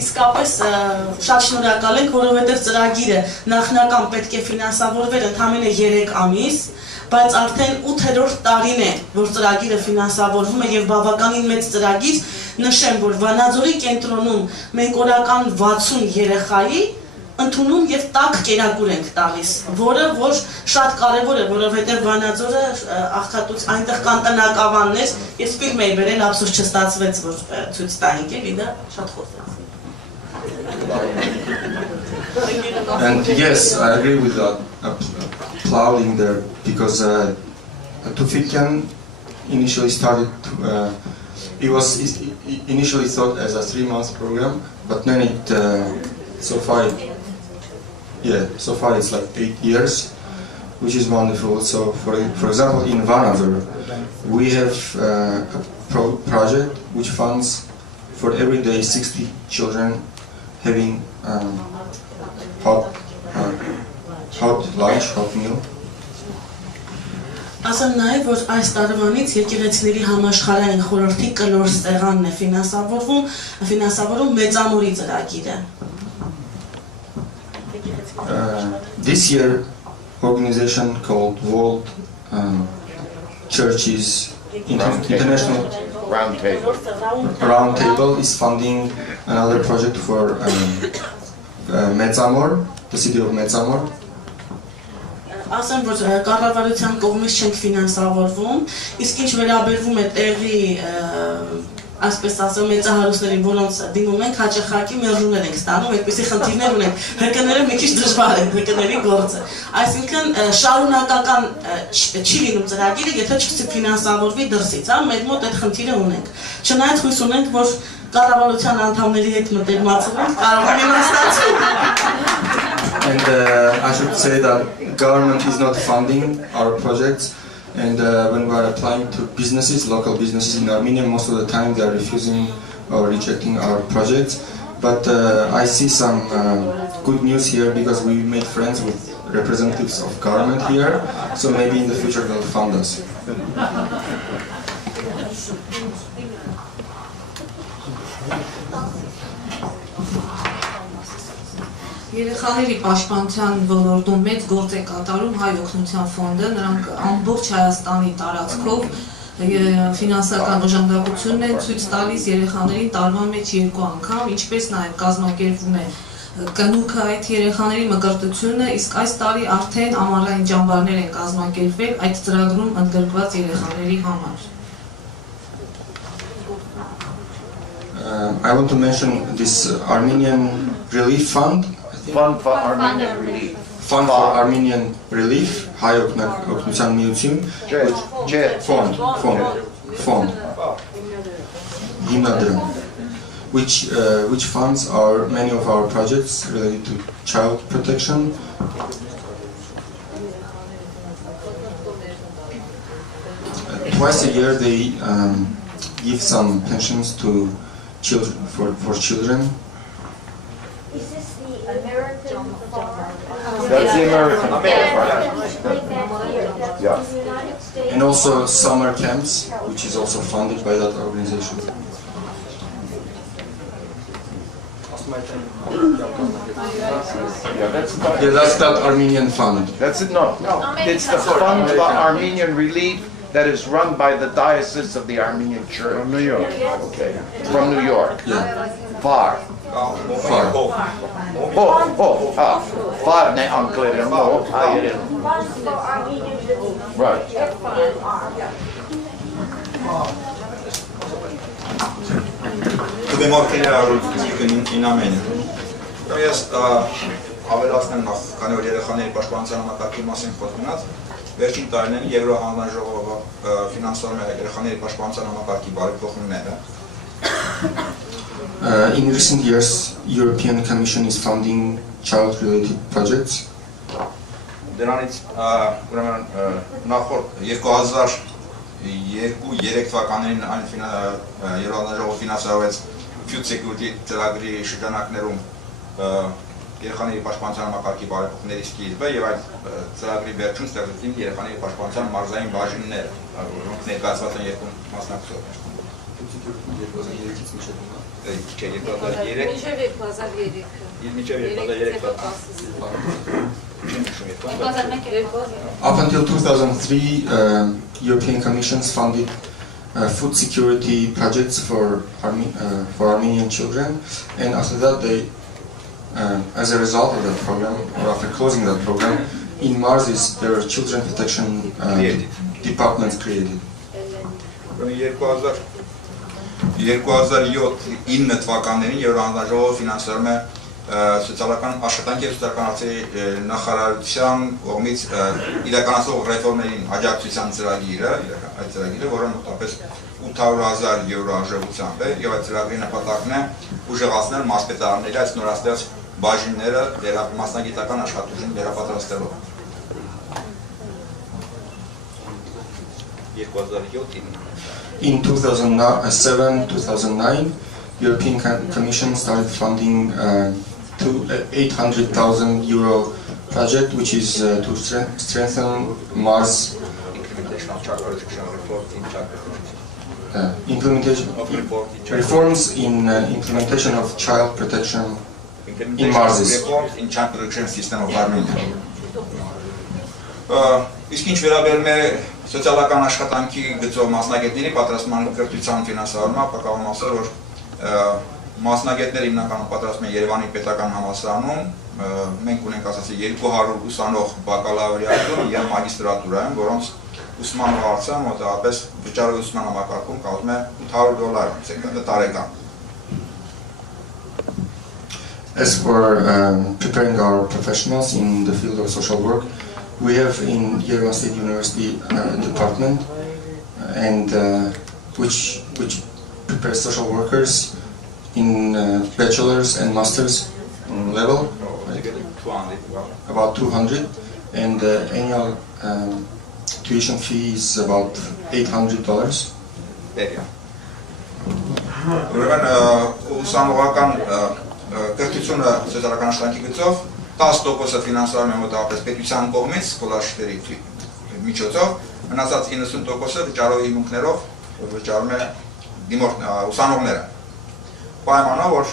Իսկապես շատ շնորհակալ ենք, որովհետև ծրագիրը նախնական պետք է ֆինանսավորվեր ընդամենը 3 ամիս, բայց արդեն 8-րդ տարին է, որ ծրագիրը ֆինանսավորվում է եւ բավականին մեծ ծրագիր, նշեմ, որ Վանաձորի կենտրոնում մենք օրական 60 երեխայի ընդունում եւ տաք կերակուր ենք տալիս, որը որ շատ կարեւոր է, որովհետեւ Վանաձորը աղքատուց այնտեղ կան տնակավաններ, ես ֆիլմ էի բերել, ափսոս չստացվեց, որ ցույց տայինք, էլի դա շատ խոսեց. And yes, I agree with that applauding there, because Tufenkian initially started, it was initially thought as a 3-month program, but then it, so far it's like 8 years, which is wonderful. So for example, in Vanazor, we have a project which funds for every day 60 children having hot lunch, hot meal. Ասեմ նաև, որ այս տարվանից եկեղեցիների համաշխարհային խորհրդի կլոր սեղանն է ֆինանսավորում մեծամորի ծրագիրը. This year, organization called World Churches International Roundtable is funding another project for Metsamor, the city of Metsamor. Ասեմ, որ կառավարության կողմից չենք ֆինանսավորվում, իսկ ինչ վերաբերվում է տեղի այսպես ասեմ մեծահարուստներին, որոնց դիմում ենք, հաճախակի մերժումներ ենք ստանում, այդպիսի խնդիրներ ունենք, ՀԿ-ները մի քիչ դժվար են, ՀԿ-ների գործը։ Այսինքն շարունակական չի լինում ծրագիրը, եթե չֆինանսավորվի դրսից, մեր մոտ այդ խնդիրը ունենք։ Չնայած հույս ունենք, որ կառավարության անդամների հետ մտերմացնենք, կարող է ստացվի։ And I should say that government is not funding our projects, and when we are applying to businesses, local businesses in Armenia, most of the time they are refusing or rejecting our projects. But I see some good news here, because we made friends with representatives of government here, so maybe in the future they'll fund us. Երեխաների պաշտպանության ոլորտում մեծ գործ է կատարում Հայ օգնության ֆոնդը, նրանք ամբողջ Հայաստանի տարածքով ֆինանսական օժանդակությունն են ցույց տալիս երեխաներին տարվա մեջ 2 անգամ, ինչպես նաև կազմակերպվում է կնուքը այդ երեխաների մկրտությունը, իսկ այս տարի արդեն ամառային ջամբարներ են կազմակերպվել այդ ծրագրում ընդգրկված երեխաների համար։ I want to mention this Armenian Relief Fund. I think. Fund for Armenian Relief. Fund for Armenian Relief, Հայ օգնության միություն, fond, հիմնադրամ, which funds are many of our projects related to child protection. Twice a year they give some pensions to children for children. Is this the American farm? That's the American part. Yeah. And also summer camps, which is also funded by that organization. Yeah, that's that Armenian fund. That's it. No, it's the Fund for Armenian Relief that is run by the Diocese of the Armenian Church. From New York. Okay. From New York. Yeah. Far. Far. Far ne Ankara'nın o hayır. Funds for Armenian Relief. Right. Դեմոկրատիա առողջությունն in Armenia. Ես ավելացնեմ նախ, քանի որ երեխաների պաշտպանության համակարգի մասին խոսնած, վերջին տարիներին Եվրոհանձնաժողովը ֆինանսավորում է երեխաների պաշտպանության համակարգի բարեփոխումները։ In recent years, European Commission is funding child-related projects. Դրանից ուրեմն նախորդ 2002-3 թվականներին այն Եվրոհանձնաժողովը ֆինանսավորեց Food Security ծրագրի շրջանակներում երեխաների պաշտպանության համակարգի բարեփոխումների սկիզբը եւ այդ ծրագրի վերջում ստեղծեցին երեխաների պաշտպանության մարզային բաժինները, որոնք ներկայացված են երկու մասնակցող։ Up until 2003, European Commissions funded food security projects for Armenian children, and after that they, as a result of that program, or after closing that program, in Marsis there were children protection departments created. 2007-9 թվականներին Եվրոհանձնաժողովը ֆինանսավորում է սոցիալական աշխատանքի և սոցիալական հարցերի նախարարության կողմից իրականացող ռեֆորմերին աջակցության ծրագիրը, որը մոտավորապես 800,000 եվրո արժողությամբ է, եւ այդ ծրագրի նպատակն է ուժեղացնել մարզպետարանների այս նորաստեղծ բաժինները մասնագիտական աշխատուժին վերապատրաստելով։ 2007-ին In 2007-2009, European Commission started funding €800,000 project, which is to strengthen Mars reforms in implementation of child protection in Marsis. Reforms in child protection system of Armenia. Իսկ ինչ վերաբերում է սոցիալական աշխատանքի գծով մասնագետների պատրաստման կրթության ֆինանսավորումը, ապակավում ասել, որ մասնագետները հիմնականում պատրաստում են Երևանի պետական համալսարանում, մենք ունենք ասացի 200 ուսանող բակալավրիատում եւ մագիստրատուրայում, որոնց ուսման հարցը մոտավորապես վճարի ուսման համակարգում կազմում է $800 տարեկան։ As for preparing our professionals in the field of social work, we have in Yerevan State University a department, and which prepares social workers in bachelor's and master's level, right? About 200, and the annual tuition fee is about $800. Ուրեմն ուսանողական կրթությունը սոցիալական աշխատանքի գծով 10% ֆինանսավորում է մոտավորապես պետության կողմից սկոլարշիպերի միջոցով, մնացած 90% վճարովի հիմունքներով վճարում է ուսանողները։ Պայմանով, որ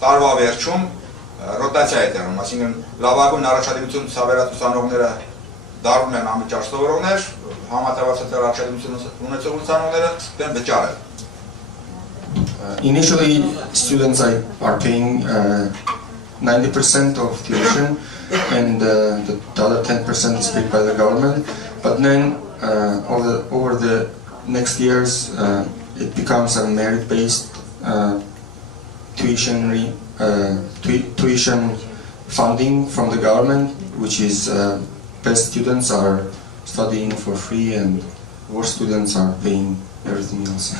տարվա վերջում ռոտացիա է տեղում, այսինքն լավագույն առաջադիմություն ցուցաբերած ուսանողները դառնում են անվճար սովորողներ, համատեղված առաջադիմություն ունեցող ուսանողները սկսեն վճարել։ Initially, students are paying 90% of tuition, and the other 10% is paid by the government. But then, over the next years, it becomes a merit-based tuition funding from the government, which is best students are studying for free and worst students are paying everything else.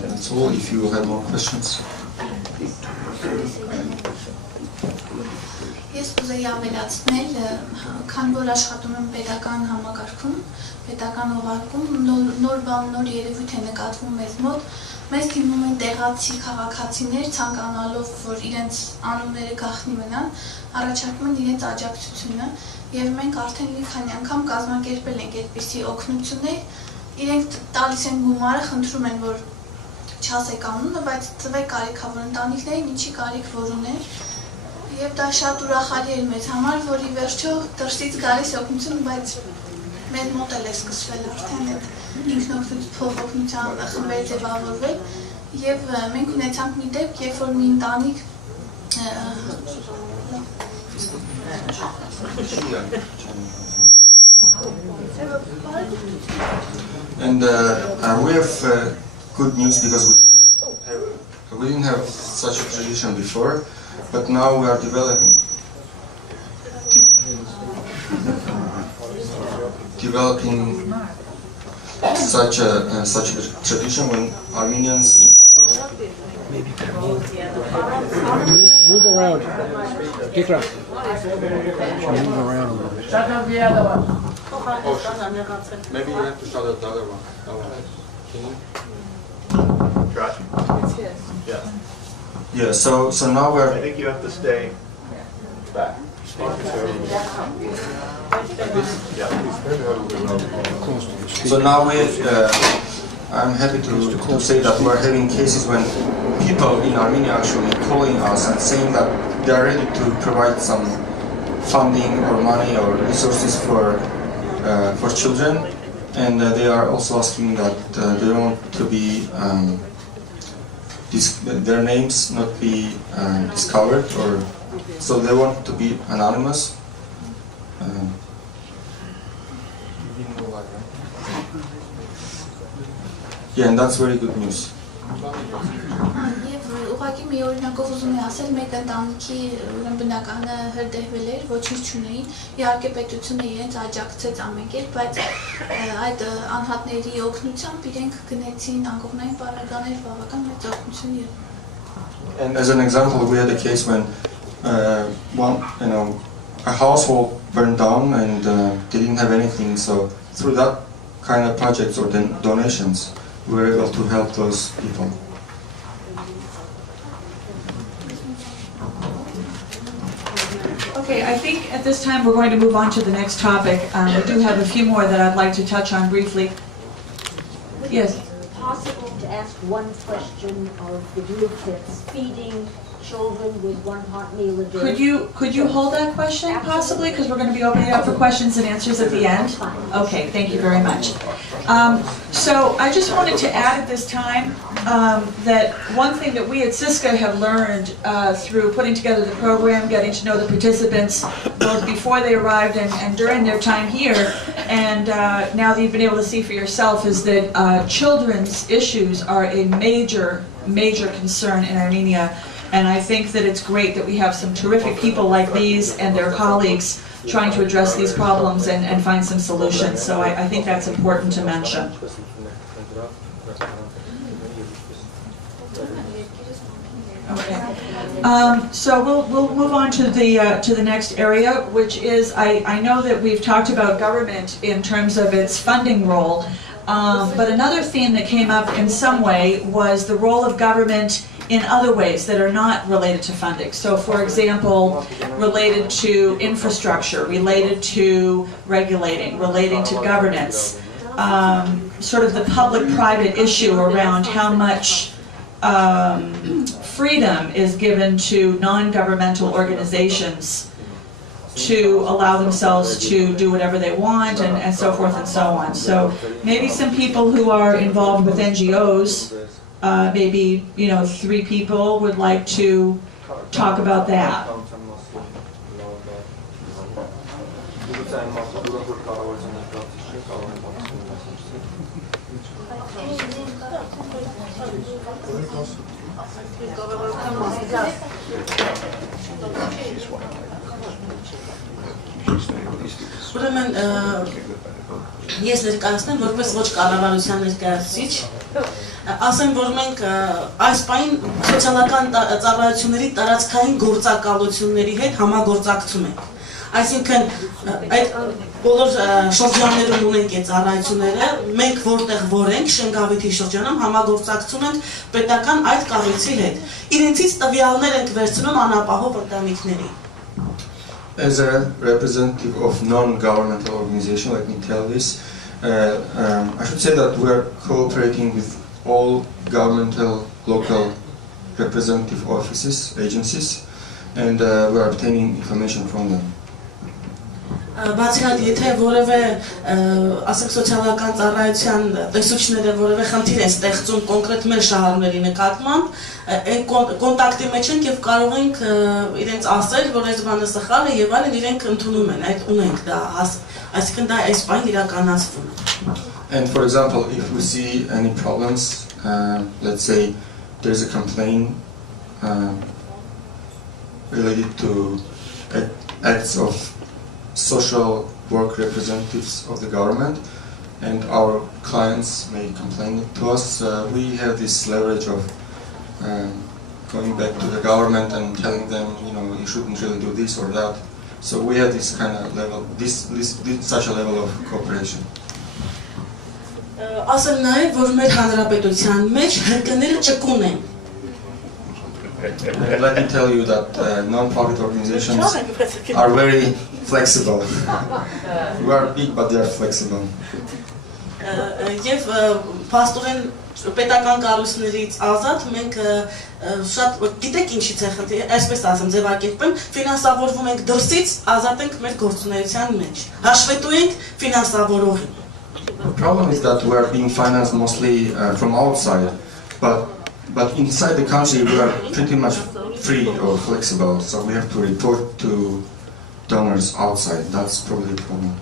That's all. If you have more questions. Ես կուզեի ավելացնել, քան որ աշխատում եմ պետական համակարգում, պետական օղակում, նոր բան, նոր երևույթ է նկատվում մեզ մոտ, մեզ դիմում են տեղացի քաղաքացիներ ցանկանալով, որ իրենց անունները գաղտնի մնան, առաջարկում են իրենց աջակցությունը եւ մենք արդեն մի քանի անգամ կազմակերպել ենք այդպիսի օգնություններ, իրենք տալիս են գումարը, խնդրում են, որ չասեք անունը, բայց տվեք կարիքավոր ընտանիքներին, ինչի կարիք որ ունեն։ Եվ դա շատ ուրախալի էր մեզ համար, որ ի վերջո դրսից գալիս օգնություն, բայց մեզ մոտ էլ է սկսվել արդեն այդ ինքնօգնություն փոխօգնության խմբեր ձևավորվել եւ մենք ունեցանք մի դեպք, երբ որ մի ընտանիք And we have good news because we didn't have such a tradition before, but now we are developing such a tradition when Armenians move around. Tikra. Move around a little bit. Maybe you have to shut up the other one. Try. Yeah. Yeah, so now we're... I think you have to stay back. So now I'm happy to say that we're having cases when people in Armenia actually calling us and saying that they are ready to provide some funding or money or resources for children, and they are also asking that they want to be their names not be discovered, or so they want to be anonymous. Yeah, and that's very good news. Եվ ուղղակի մի օրինակով ուզում եմ ասել, մեկ ընտանիքի բնականը հրդեհվել էր, ոչինչ չունեին, իհարկե պետությունը իրենց աջակցեց ամեն կերպ, բայց այդ անհատների օգնությամբ իրենք գնեցին անկողնային պարագաներ, բավական մեծ օգնություն եւ And as an example, we had a case when a household burned down and they didn't have anything. So through that kind of projects or donations, we were able to help those people. Okay, I think at this time we're going to move on to the next topic. We do have a few more that I'd like to touch on briefly. Yes. Possible to ask one question of the group that's feeding children with one hot meal a day? Could you hold that question possibly, because we're going to be opening it up for questions and answers at the end? Okay, thank you very much. So I just wanted to add at this time that one thing that we at CYSCA have learned through putting together the program, getting to know the participants both before they arrived and during their time here, and now that you've been able to see for yourself, is that children's issues are a major concern in Armenia. And I think that it's great that we have some terrific people like these and their colleagues trying to address these problems and find some solutions. So I think that's important to mention. Okay. So we'll move on to the next area, which is I know that we've talked about government in terms of its funding role, but another theme that came up in some way was the role of government in other ways that are not related to funding. So for example, related to infrastructure, related to regulating, relating to governance, sort of the public-private issue around how much freedom is given to non-governmental organizations to allow themselves to do whatever they want and so forth and so on. So maybe some people who are involved with NGOs, maybe, 3 people would like to talk about that. Ուրեմն ես ներկայացնեմ որպես ոչ կառավարության ներկայացուցիչ, ասեմ, որ մենք այս պահին սոցիալական ծառայությունների տարածքային գործակալությունների հետ համագործակցում ենք։ Այսինքն այդ բոլոր շրջաններում ունենք այդ ծառայությունները, մենք որտեղ որ ենք Շենգավիթի շրջանում համագործակցում ենք պետական այդ կառույցի հետ։ Իրենցից տվյալներ ենք վերցնում անապահով ընտանիքների։ As a representative of non-governmental organization, let me tell this. I should say that we are cooperating with all governmental local representative offices, agencies, and we are obtaining information from them. Բացի այդ, եթե որևէ ասենք սոցիալական ծառայության տեսուչները որևէ խնդիր են ստեղծում կոնկրետ մեր շահառուների նկատմամբ, այն կոնտակտի մեջ ենք եւ կարող ենք իրենց ասել, որ այս բանը սխալ է եւ այլն իրենք ընդունում են, այդ ունենք դա, այսինքն դա այս բանը իրականացվում է։ And for example, if we see any problems, let's say there's a complaint related to acts of social work representatives of the government, and our clients may complain to us, we have this leverage of going back to the government and telling them, you know, you shouldn't really do this or that. So we have this kind of level, such a level of cooperation. Ասեմ նաև, որ մեր հանրապետության մեջ հրկները ճկուն են։ And let me tell you that non-profit organizations are very flexible. We are big, but they are flexible. Եվ փաստորեն պետական կառույցներից ազատ մենք շատ գիտեք ինչից է խնդիրը, այսպես ասեմ, ձևակերպեմ, ֆինանսավորվում ենք դրսից, ազատ ենք մեր գործունեության մեջ։ Հաշվետու ենք ֆինանսավորողին։ The problem is that we are being financed mostly from outside, but inside the country we are pretty much free or flexible, so we have to report to donors outside. That's probably the problem.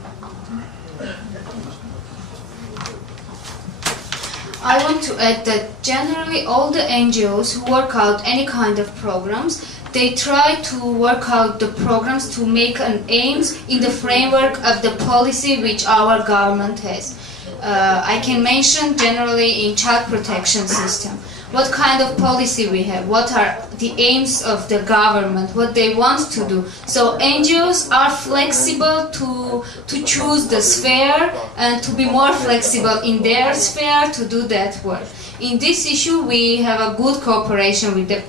I want to add that generally all the NGOs who work out any kind of programs, they try to work out the programs to make an aims in the framework of the policy which our government has. I can mention generally in child protection system, what kind of policy we have, what are the aims of the government, what they want to do. So NGOs are flexible to choose the sphere and to be more flexible in their sphere to do that work. In this issue we have a good cooperation with the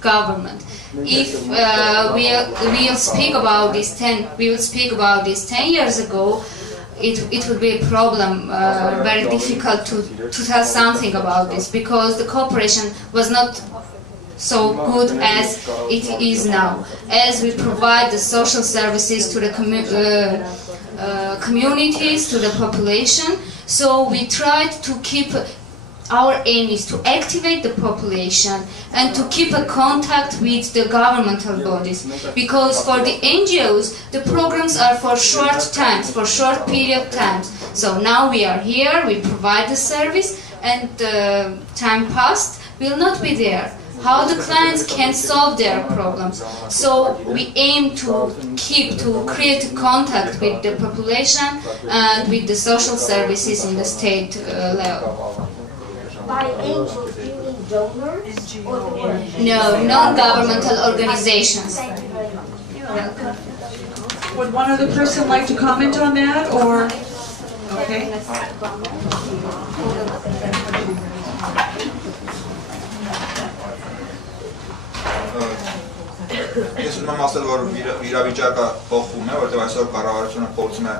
government. If we will speak about this 10 years ago, it would be a problem, very difficult to tell something about this, because the cooperation was not so good as it is now. As we provide the social services to the communities, to the population, so we tried to keep. Our aim is to activate the population and to keep a contact with the governmental bodies, because for the NGOs the programs are for short times, for short period times. So now we are here, we provide the service, and time past will not be there. How the clients can solve their problems. So we aim to create contact with the population and with the social services in the state level. By angels, do you mean donors? Or No, non-governmental organizations. Would one other person like to comment on that, or? Okay. Ես ուզում եմ ասել, որ իրավիճակը փոխվում է, որտեղ այսօր կառավարությունը փորձում է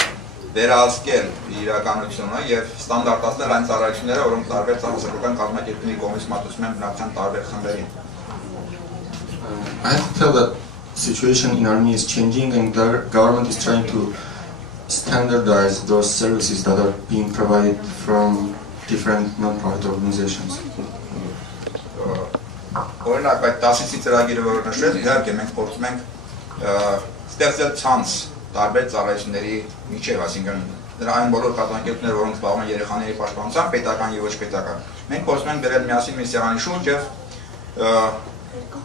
վերահսկել իրականությունը եւ ստանդարտացնել այն ծառայությունները, որոնք տարբեր ծառայական կազմակերպությունների կողմից մատուցվում են բնակչության տարբեր խմբերին։ I have to tell that situation in Armenia is changing, and the government is trying to standardize those services that are being provided from different non-profit organizations. Օրինակ այդ 10-ի ծրագիրը, որը նշեց, իհարկե մենք փորձում ենք ստեղծել ցանց տարբեր ծառայությունների միջև, այսինքն դրա այն բոլոր կազմակերպությունները, որոնք զբաղվում են երեխաների պաշտպանությամբ, պետական եւ ոչ պետական։ Մենք փորձում ենք բերել միասին մի սեղանի շուրջ եւ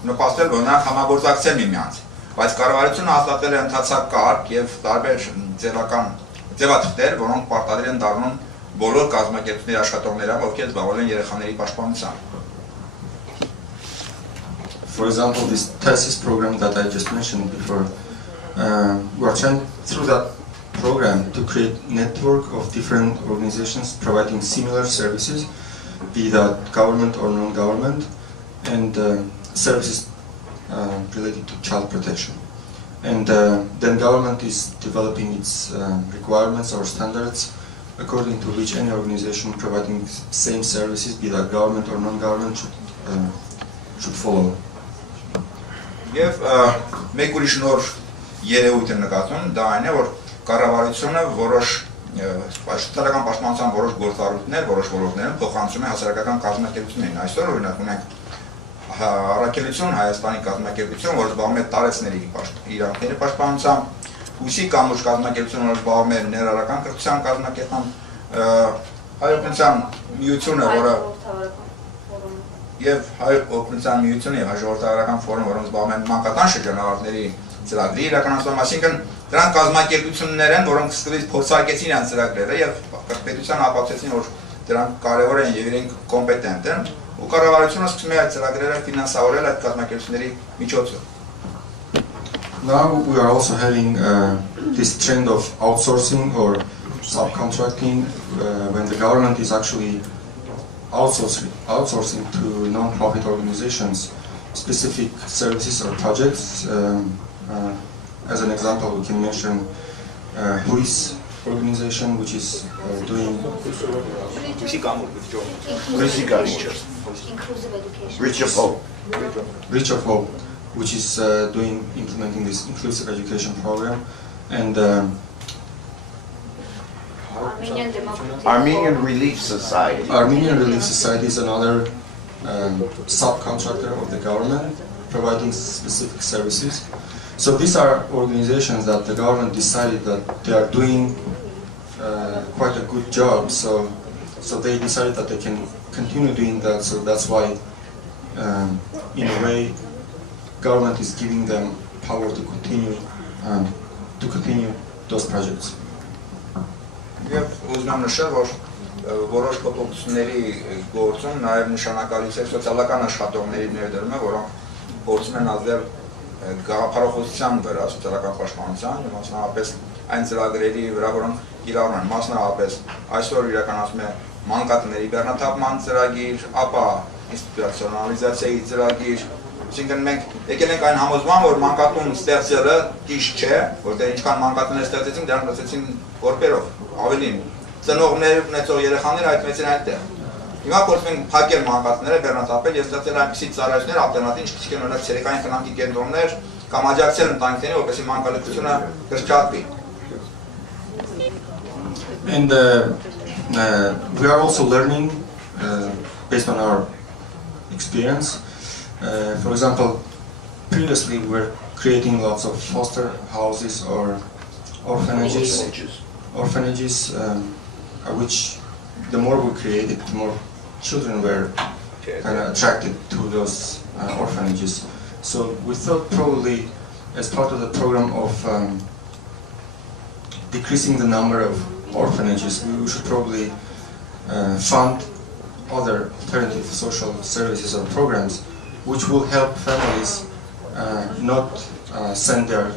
նպաստել, որ նրանք համագործակցեն միմյանց։ Բայց կառավարությունը հաստատել է ընդհանրացակ կարգ եւ տարբեր ձևաթղթեր, որոնք պարտադիր են դառնում բոլոր կազմակերպությունների աշխատողներով, ովքեր զբաղվել են երեխաների պաշտպանությամբ։ For example, this thesis program that I just mentioned before, we are trying through that program to create a network of different organizations providing similar services, be that government or non-government, and services related to child protection. And then government is developing its requirements or standards according to which any organization providing same services, be that government or non-government, should follow. Եվ մեկ ուրիշ նոր երևույթ է նկատվում, դա այն է, որ կառավարությունը որոշ սոցիալական պաշտպանության որոշ գործառույթներ, որոշ ոլորտներում փոխանցում է հասարակական կազմակերպություններին։ Այսօր օրինակ ունենք առաքելություն Հայաստանի կազմակերպություն, որ զբաղվում է տարեցների իրանքների պաշտպանությամբ, ուսի կամուրջ կազմակերպությունը, որ զբաղվում է ներառական կրթության կազմակերպությամբ, հայօգնության միությունը, որը եւ հայօգնության միությունը եւ հաջորդավարական ֆորումը, որոնց զբաղվում են մանկատան շրջանավարտների ծրագրի իրականացման, այսինքն դրանք կազմակերպություններ են, որոնք սկզբից փորձարկեցին իրենց ծրագրերը եւ պետության ապացուցեցին, որ դրանք կարեւոր են եւ իրենք կոմպետենտ են, ու կառավարությունը սկսում է այդ ծրագրերը ֆինանսավորել այդ կազմակերպությունների միջոցով։ Now we are also having this trend of outsourcing or subcontracting when the government is actually outsourcing to non-profit organizations specific services or projects. As an example, we can mention police organization, which is doing Reach of Hope. Reach of Hope, which is implementing this inclusive education program, and Armenian Relief Society. Armenian Relief Society is another subcontractor of the government, providing specific services. So these are organizations that the government decided that they are doing quite a good job. So they decided that they can continue doing that. So that's why, in a way, government is giving them power to continue those projects. Եվ ուզում եմ նշել, որ որոշ փոփոխությունների գործում նաև նշանակալից է սոցիալական աշխատողների ներդրումը, որոնք փորձում են ազդել գաղափարախոսության վրա, սոցիալական պաշտպանության, մասնավորապես այն ծրագրերի վրա, որոնք կիրառում են, մասնավորապես այսօր իրականացում է մանկատների բեռնաթափման ծրագիր, ապա ինստիտուցիոնալիզացիայի ծրագիր, այսինքն մենք եկել ենք այն համոզման, որ մանկատուն ստեղծելը ճիշտ չէ, որտեղ ինչքան մանկատուններ ստեղծեցին, դրանք ստեղծեցին կորպերով, ավելին ծնողներ ունեցող երեխաները հայտնվեցին այդտեղ։ Հիմա փորձում ենք փակել մանկատները, բեռնաթափել եւ ստեղծել այնպիսի ծառայություններ, ալտերնատիվ, ինչպիսիք են օրինակ ցերեկային խնամքի կենտրոններ կամ աջակցել ընտանիքներին, որպեսզի մանկալեգությունը կրճատվի։ And we are also learning based on our experience. For example, previously we were creating lots of foster houses or orphanages, which the more we created, the more children were kind of attracted to those orphanages. So we thought probably as part of the program of decreasing the number of orphanages, we should probably fund other alternative social services or programs which will help families not send their,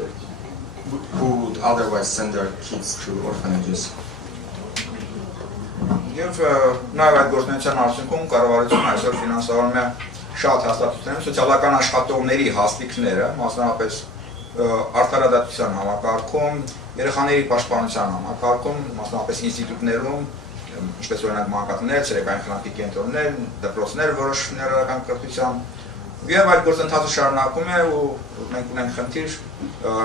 who would otherwise send their kids to orphanages. Եվ նաև այդ գործունեության արդյունքում կառավարությունը այսօր ֆինանսավորում է շատ հաստատություններ, սոցիալական աշխատողների հաստիկները, մասնավորապես արդարադատության համակարգում, երեխաների պաշտպանության համակարգում, մասնավորապես ինստիտուտներում, ինչպես օրինակ մանկատներ, ցերեկային խնամքի կենտրոններ, դպրոցներ որոշ ներառական կրթությամբ, եւ այդ գործընթացը շարունակում է ու մենք ունենք խնդիր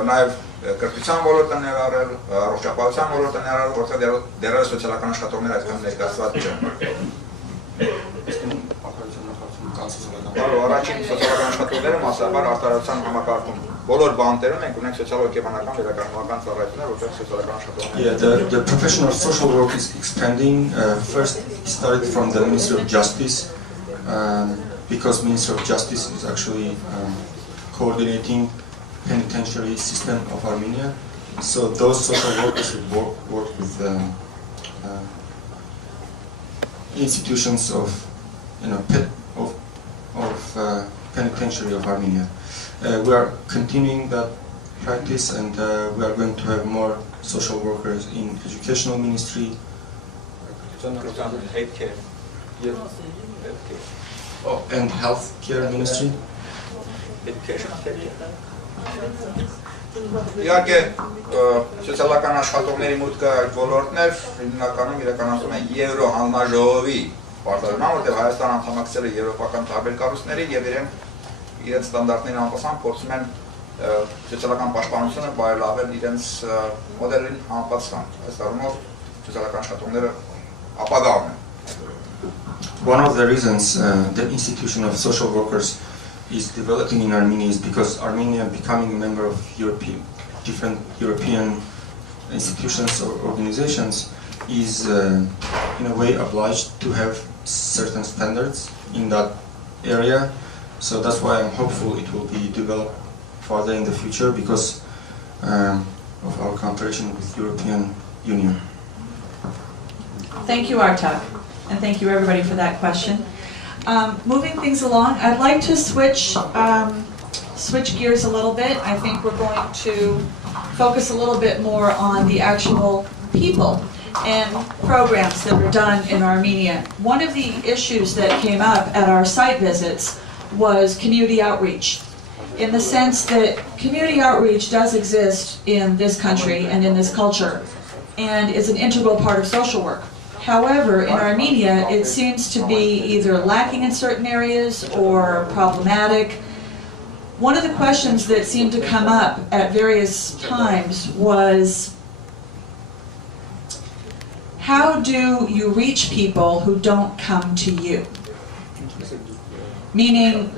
նաև կրթության ոլորտը ներառել, առողջապահության ոլորտը ներառել, որտեղ դեռևս սոցիալական աշխատողներ այդքան ներկայացված չեն։ Բարո, առաջին սոցիալական աշխատողները մասսաբար արտարացան համակարգում։ Բոլոր բանտերում ենք ունենք սոցիալ-հոգեբանական վերականգնական ծառայություններ, որտեղ սոցիալական աշխատողներ։ Yeah, the profession of social work is expanding. First, it started from the Ministry of Justice, because Ministry of Justice is actually coordinating penitentiary system of Armenia. So those social workers would work with institutions of, penitentiary of Armenia. We are continuing that practice, and we are going to have more social workers in educational ministry. Oh, and healthcare ministry. Իհարկե, սոցիալական աշխատողների մուտքը այդ ոլորտներ հիմնականում իրականացում են Եվրո հանձնաժողովի պարտադրման, որտեղ Հայաստան անդամակցել է եվրոպական տարբեր կառույցների եւ իրենց ստանդարտներին համապատասխան փորձում են սոցիալական պաշտպանությունը բարելավել իրենց մոդելին համապատասխան։ Այս առումով սոցիալական աշխատողները ապագայում են։ One of the reasons the institution of social workers is developing in Armenia is because Armenia becoming a member of different European institutions or organizations is in a way obliged to have certain standards in that area. So that's why I'm hopeful it will be developed further in the future because of our cooperation with European Union. Thank you, Artak, and thank you everybody for that question. Moving things along, I'd like to switch gears a little bit. I think we're going to focus a little bit more on the actual people and programs that are done in Armenia. One of the issues that came up at our site visits was community outreach, in the sense that community outreach does exist in this country and in this culture, and is an integral part of social work. However, in Armenia, it seems to be either lacking in certain areas or problematic. One of the questions that seemed to come up at various times was, how do you reach people who don't come to you? Meaning,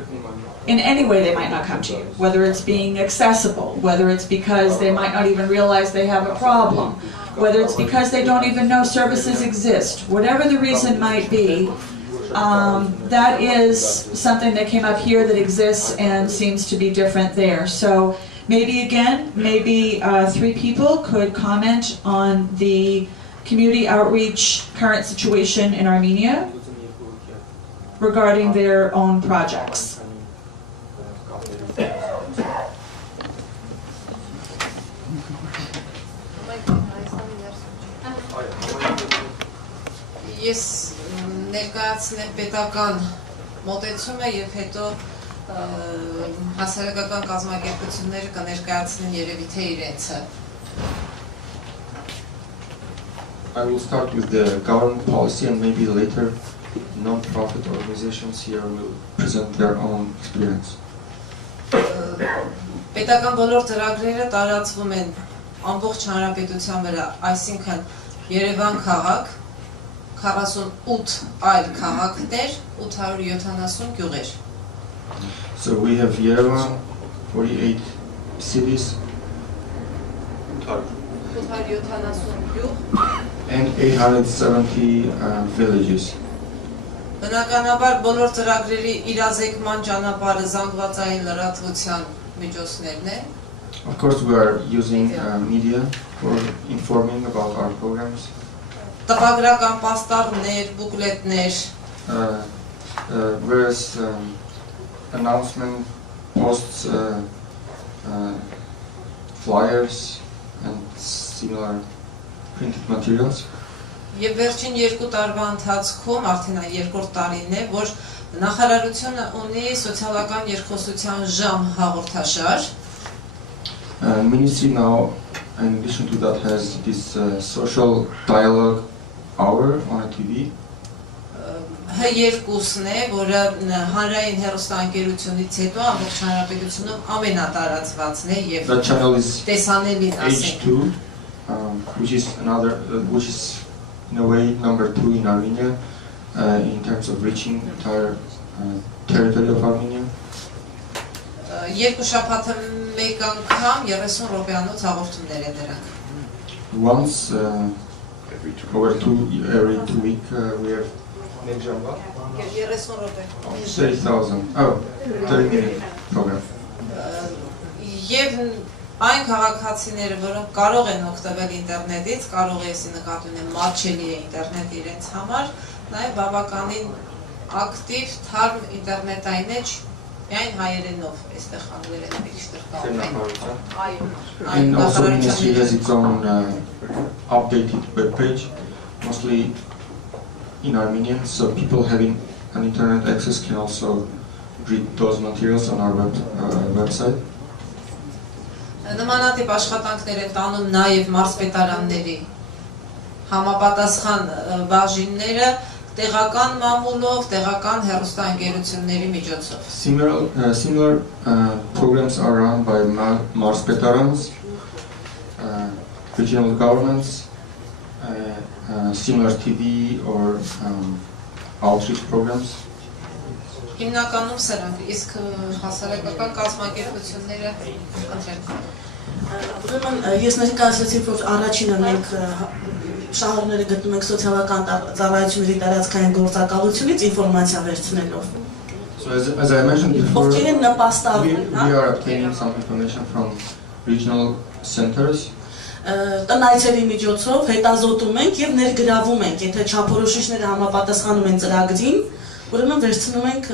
in any way they might not come to you, whether it's being accessible, whether it's because they might not even realize they have a problem, whether it's because they don't even know services exist, whatever the reason might be, that is something that came up here that exists and seems to be different there. So maybe again, maybe 3 people could comment on the community outreach current situation in Armenia regarding their own projects. Ես ներկայացնեմ պետական մոտեցումը եւ հետո հասարակական կազմակերպությունները կներկայացնեն երևի թե իրենցը։ I will start with the government policy and maybe later non-profit organizations here will present their own experience. Պետական բոլոր ծրագրերը տարածվում են ամբողջ հանրապետության վրա, այսինքն Երևան քաղաք, 48 այլ քաղաքներ, 870 գյուղեր։ So we have Yerevan, 48 cities, 870 գյուղ, and 870 villages. Բնականաբար բոլոր ծրագրերի իրազեկման ճանապարհը զանգվածային լրատվության միջոցներն են։ Of course, we are using media for informing about our programs. Տպագրական պաստառներ, բուկլետներ, various announcement posts, flyers, and similar printed materials. Եվ վերջին 2 տարվա ընթացքում, արդեն 2-րդ տարին է, որ նախարարությունը ունի սոցիալական երկխոսության ժամ հաղորդաշար։ Ministry now, in addition to that, has this social dialogue hour on a TV. H2-ն է, որը հանրային հեռուստաընկերությունից հետո ամբողջ հանրապետությունում ամենատարածվածն է եւ տեսանելին ասենք։ H2, which is in a way number 2 in Armenia. in terms of reaching entire territory of Armenia. Երկու շաբաթը մեկ անգամ 30 րոպեանոց հաղորդումներ են դրանք։ Once every 2 weeks we have 30 րոպե։ 30,000. Oh, 30 minute program. Եվ այն քաղաքացիները, որոնք կարող են օգտվել ինտերնետից, կարող է եսի նկատի ունեմ մատչելի է ինտերնետը իրենց համար, նաև բավականին ակտիվ թարմ ինտերնետային էջ միայն հայերենով, այստեղ անգլերենով իքշտեղ կարող And also Ministry has its own updated webpage, mostly in Armenian, so people having an internet access can also read those materials on our website. Նմանատիպ աշխատանքներ են տանում նաև մարզպետարանների համապատասխան բաժինները տեղական մամուլով, տեղական հեռուստաընկերությունների միջոցով։ Similar programs are run by marspetarans, regional governments, similar TV or outreach programs. Հիմնականում սրանք, իսկ հասարակական կազմակերպությունները ընտրեն։ Ուրեմն ես ներկայացրեցի, որ առաջինը մենք շահառները գտնում ենք սոցիալական ծառայությունների տարածքային գործակալությունից ինֆորմացիա վերցնելով։ So as I mentioned before, Ովքեր են նպաստավոր, we are obtaining some information from regional centers. Տնայցերի միջոցով հետազոտում ենք եւ ներգրավում ենք, եթե չափորոշիչները համապատասխանում են ծրագրին, ուրեմն վերցնում ենք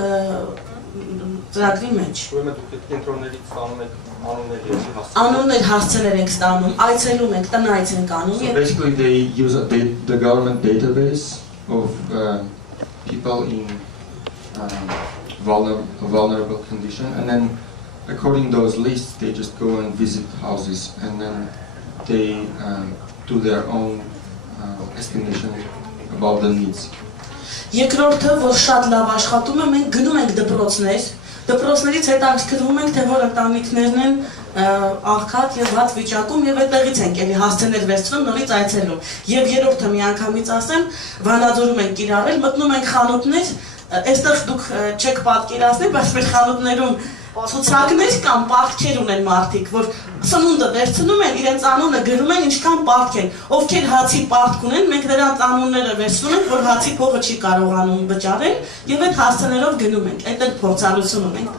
ծրագրի մեջ։ Ուրեմն դուք կենտրոններից ստանում եք անուններ հասցեներ ենք ստանում, այցելում ենք, տնայց ենք անում։ So basically they use the government database of people in vulnerable condition, and then according to those lists they just go and visit houses, and then they do their own estimation about the needs. Երկրորդը, որ շատ լավ աշխատում է, մենք գնում ենք դպրոցներ, դպրոցներից հետաքրքրվում ենք, թե որ ընտանիքներն են աղքատ եւ վատ վիճակում եւ այդտեղից ենք էլի հասցեներ վերցնում, նորից այցելում։ Եվ երրորդը միանգամից ասեմ, Վանաձորում ենք կիրառել, մտնում ենք խանութներ, այստեղ դուք չեք պատկերացնի, բայց մեր խանութներում ցուցակներ կամ պարտքեր ունեն մարդիկ, որ սնունդը վերցնում են, իրենց անունը գրում են, ինչքան պարտք են, ովքեր հացի պարտք ունեն, մենք նրանց անունները վերցնում ենք, որ հացի փողը չի կարողանում վճարել, եւ այդ հասցեներով գնում ենք, այդ էլ փորձառություն ունենք։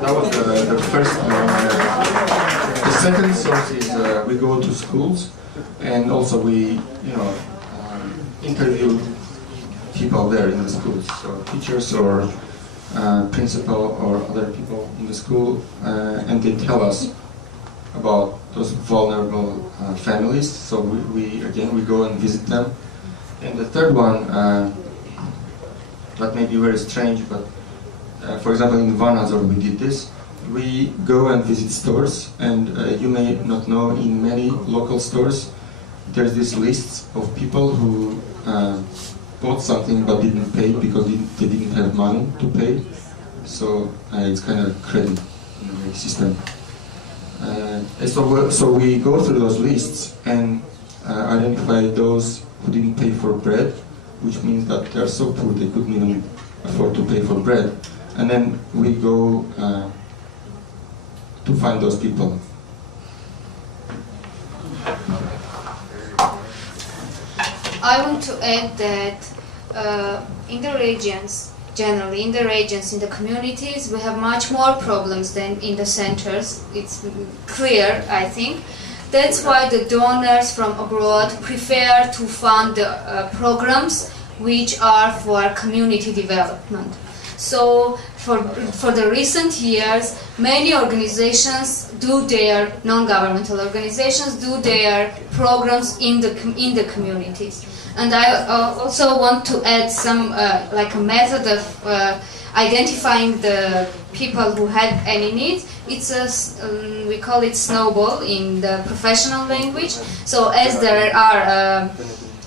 That was the first the second source is we go to schools, and also we interview people there in the schools, so teachers or principal or other people in the school, and they tell us about those vulnerable families. So we go and visit them. And the third one, that may be very strange, but for example in Vanazor we did this. We go and visit stores, and you may not know, in many local stores there's this list of people who bought something but didn't pay because they didn't have money to pay. So it's kind of credit system. So we go through those lists and identify those who didn't pay for bread, which means that they're so poor they couldn't even afford to pay for bread. And then we go to find those people. I want to add that in the regions, generally in the regions, in the communities, we have much more problems than in the centers. It's clear, I think. That's why the donors from abroad prefer to fund the programs which are for community development. So for the recent years, many organizations do their, non-governmental organizations do their programs in the communities. And I also want to add some like a method of identifying the people who have any needs. It's we call it snowball in the professional language. So as there are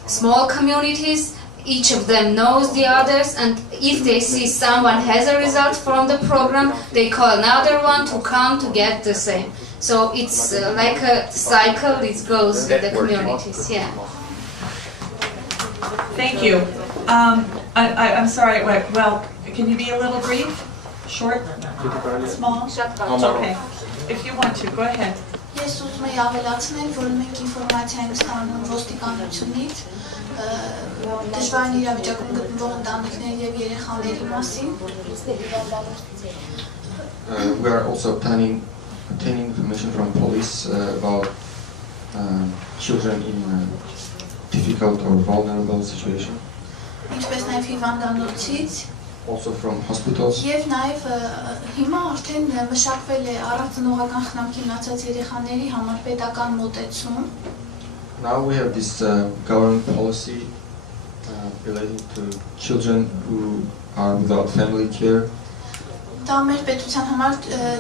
small communities, each of them knows the others, and if they see someone has a result from the program, they call another one to come to get the same. So it's like a cycle, it goes in the communities. Yeah. Thank you. I'm sorry, well, can you be a little brief? Short? Small? Okay. If you want to, go ahead. Ես ուզում եի ավելացնել, որ մենք ինֆորմացիա ենք ստանում ոստիկանությունից դժվարին իրավիճակում գտնվող ընտանիքների եւ երեխաների մասին։ We are also obtaining information from police about children in difficult or vulnerable situation. Ինչպես նաև հիվանդանոցից Also from hospitals. Եվ նաև հիմա արդեն մշակվել է առանձնողական խնամքի մնացած երեխաների համար պետական մոտեցում։ Now we have this government policy relating to children who are without family care. Դա մեր պետության համար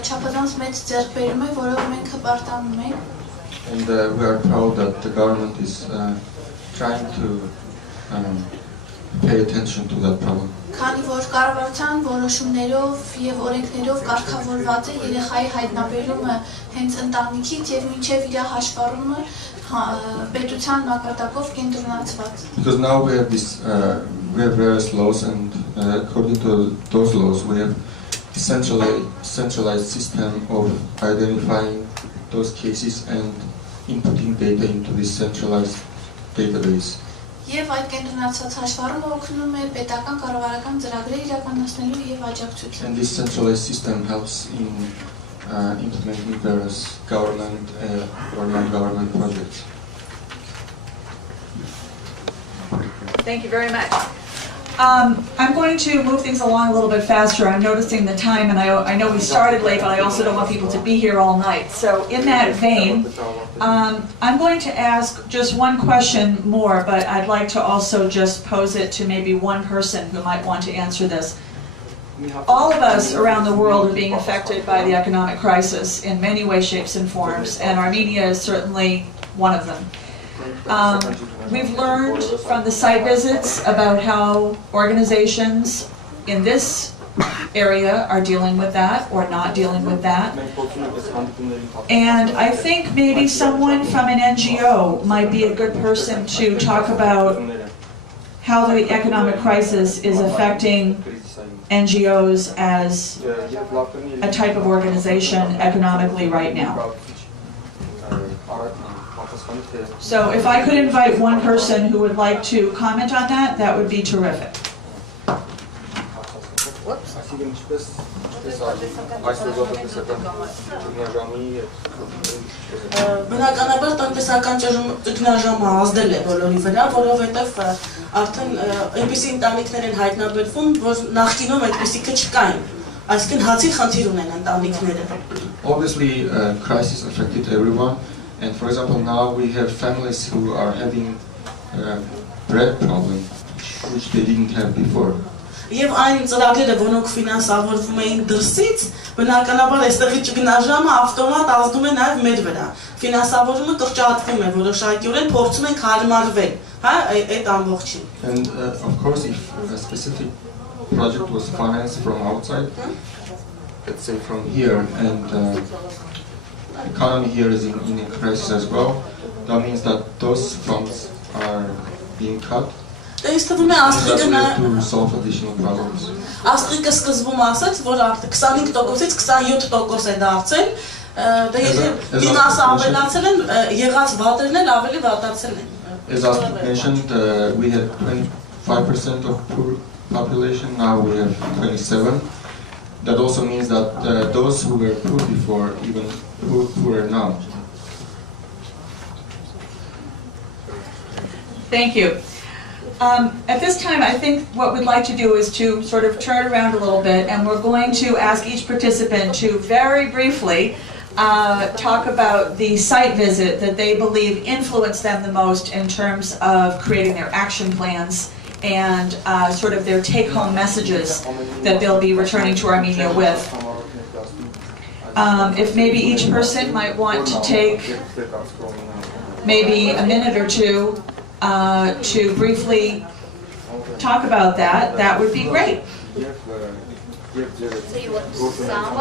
չափազանց մեծ ձեռքբերում է, որով մենք հպարտանում ենք։ And we are proud that the government is trying to pay attention to that problem. Քանի որ կառավարության որոշումներով եւ օրենքներով կարգավորված է երեխայի հայտնաբերումը հենց ընտանիքից եւ մինչեւ իր հաշվառումը պետության մակարդակով կենտրոնացված։ Because now we have we have various laws, and according to those laws we have centralized system of identifying those cases and inputting data into this centralized database. Եվ այդ կենտրոնացած հաշվառումը օգնում է պետական կառավարական ծրագրեր իրականացնելու եւ աջակցություն։ And this centralized system helps in implementing various government or non-government projects. Thank you very much. I'm going to move things along a little bit faster. I'm noticing the time, and I know we started late, but I also don't want people to be here all night. So in that vein, I'm going to ask just one question more, but I'd like to also just pose it to maybe one person who might want to answer this. All of us around the world are being affected by the economic crisis in many ways, shapes, and forms, and Armenia is certainly one of them. We've learned from the site visits about how organizations in this area are dealing with that or not dealing with that. And I think maybe someone from an NGO might be a good person to talk about how the economic crisis is affecting NGOs as a type of organization economically right now. So if I could invite one person who would like to comment on that, that would be terrific. Բնականաբար տնտեսական ճգնաժամը ազդել է բոլորի վրա, որովհետև արդեն այնպիսի ընտանիքներ են հայտնաբերվում, որ նախկինում այդպիսիքը չկային, այսինքն հացի խնդիր ունեն ընտանիքները։ Obviously, crisis affected everyone, and for example, now we have families who are having bread problem, which they didn't have before. Եվ այն ծրագրերը, որոնք ֆինանսավորվում էին դրսից, բնականաբար այստեղի ճգնաժամը ավտոմատ ազդում է նաև մեր վրա։ Ֆինանսավորումը կրճատվում է որոշակիորեն, փորձում ենք հարմարվել, հա, այդ ամբողջին։ And of course, if a specific project was financed from outside, let's say from here, and economy here is in a crisis as well, that means that those funds are being cut. To solve additional problems. Աստղիկը սկզբում ասաց, որ 25%-ից 27% է դարձել, դա ֆինանսը ավելացել են, եղած վատերն էլ ավելի վատացել են։ As Astrid mentioned, we had 25% of poor population, now we have 27%. That also means that those who were poor before, even poorer now. Thank you. At this time, I think what we'd like to do is to sort of turn around a little bit, and we're going to ask each participant to very briefly talk about the site visit that they believe influenced them the most in terms of creating their action plans and sort of their take-home messages that they'll be returning to Armenia with. If maybe each person might want to take maybe a minute or two to briefly talk about that, that would be great.